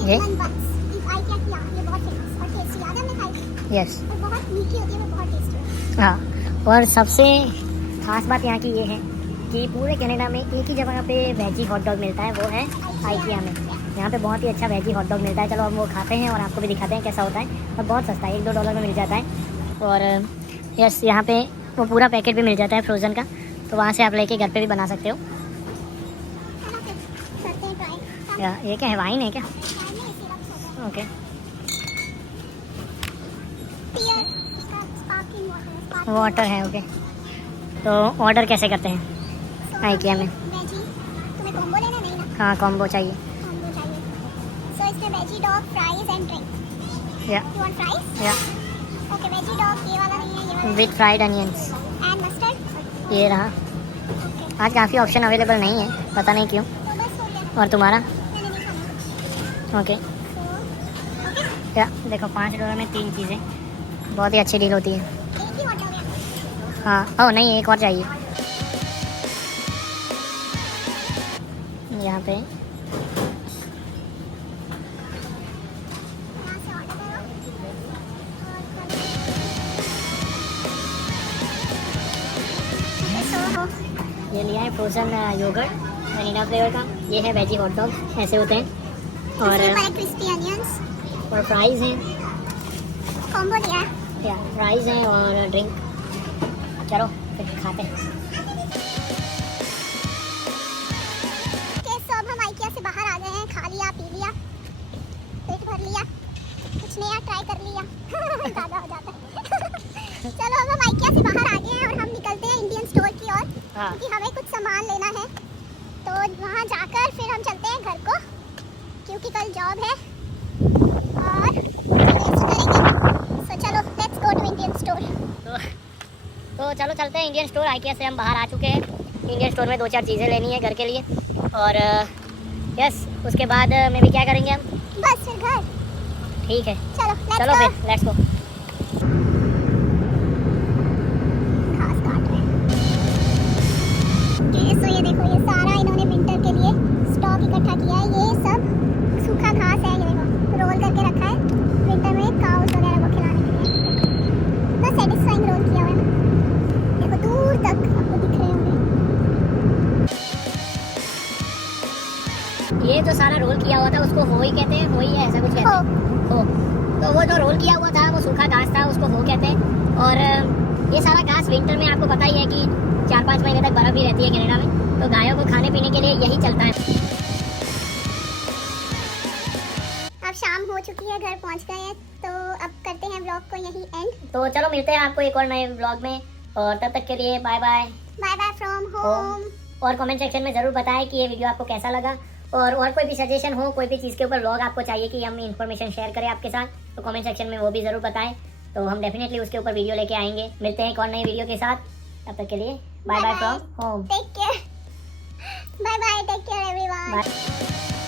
ये? Cinnamon buns. इस IKEA की ये बहुत फेमस और टेस्टी, याद है हमने खाई थी? यस। और बहुत मीठी होती है, वो बहुत टेस्टी होती हाँ, और सबसे खास बात यहाँ की ये है कि पूरे कनाडा में एक ही जगह पे वेजी हॉट डॉग मिलता है, वो है IKEA में। यहाँ पे बहुत ही अच्छा वेजी हॉट डॉग मिलता है। चलो हम वो खाते हैं और आपको भी दिखाते हैं कैसा होता है। और बहुत सस्ता है, $1-2 में मिल जाता है। और यस, यहाँ पे वो पूरा पैकेट भी मिल जाता है फ्रोज़न का, तो वहाँ से आप लेके घर पे भी बना सकते हो। है ना? फिर करते हैं ट्राई। या ये क्या है, वाइन है क्या? ट्राई में सिरप होता है। ओके, पियर स्पार्कलिंग वाटर, वाटर है। ओके, तो ऑर्डर कैसे करते हैं IKEA में? वेजी, तुम्हें कॉम्बो लेना नहीं ना? हाँ, कॉम्बो चाहिए। कॉम्बो चाहिए। सो इसमें veggie dog, fries and drink. या यू वांट फ्राइज? या ओके, वेजी डॉग ये वाला नहीं है, ये वाला with fried onions. And mustard. ये रहा। ओके, आज काफ़ी ऑप्शन अवेलेबल नहीं है, पता नहीं क्यों। तो बस हो गया। और तुम्हारा? मैंने नहीं खाना। ओके, सो ओके, या देखो $5 में 3 चीज़ें, बहुत ही अच्छी डील होती है। एक ही हॉट डॉग है। हाँ, ओह नहीं, एक और चाहिए। यहाँ पे यहाँ से ऑर्डर करो और ये लिया है फ्रोजन योगर्ट वनीला फ्लेवर का। ये है वेजी हॉट डॉग, ऐसे होते हैं। और क्रिस्पी अनियंस फ्राइज़ हैं, कॉम्बो दिया है। या फ्राइज़ हैं और ड्रिंक। चलो फिर खाते हैं। ओके, सो अब हम IKEA से बाहर आ गए हैं, खा लिया, पी लिया, पेट भर लिया, कुछ नया ट्राई कर लिया। ज़्यादा हो जाता है। चलो अब हम IKEA से बाहर आ गए हैं और हम निकलते हैं इंडियन स्टोर की ओर, हाँ। क्योंकि हमें कुछ सामान लेना है। तो वहाँ जाकर फिर हम चलते हैं घर को, क्योंकि कल जॉब है और रेस्ट करेंगे। सो चलो let's go to Indian store. तो चलो चलते हैं इंडियन स्टोर। आईकिया से हम बाहर आ चुके हैं। इंडियन स्टोर में 2-4 चीज़ें लेनी है घर के लिए, और यस उसके बाद में भी क्या करेंगे हम? बस फिर घर। ठीक है, चलो फिर लेट्स गो। घास काट रहे हैं। तो ये देखो, ये सारा इन्होंने विंटर के लिए स्टॉक इकट्ठा किया है। ये सब सूखा घास है, ये देखो रोल करके रखा है विंटर में काउस वगैरह को खिलाने के लिए। कितना सेटिस्फाइंग रोल किया हुआ है ना, देखो दूर तक आपको दिख रहे होंगे। ये जो सारा रोल किया हुआ था उसको हो ही कहते हैं, हो ही है, ऐसा कुछ कहते हैं, हो। तो वो जो रोल किया हुआ था वो सूखा घास था, उसको हो कहते हैं। और ये सारा घास विंटर में आपको पता ही है कि 4-5 महीने तक बर्फ भी रहती है कनाडा में, तो गायों को खाने पीने के लिए यही चलता है। अब शाम हो चुकी है, घर पहुंच गए हैं, तो अब करते हैं व्लॉग को यहीं एंड। तो चलो मिलते हैं आपको एक और नए व्लॉग में, और तब तक के लिए bye bye. Bye bye from home. और कमेंट सेक्शन में ज़रूर बताएं कि ये वीडियो आपको कैसा लगा, और कोई भी सजेशन हो, कोई भी चीज़ के ऊपर व्लॉग आपको चाहिए कि हम इन्फॉर्मेशन शेयर करें आपके साथ, तो कमेंट सेक्शन में वो भी ज़रूर बताएं, तो हम डेफिनेटली उसके ऊपर वीडियो लेके आएंगे। मिलते हैं एक और नई वीडियो के साथ, तब तक के लिए bye bye from home. Take care. Bye bye, take care everyone. Bye.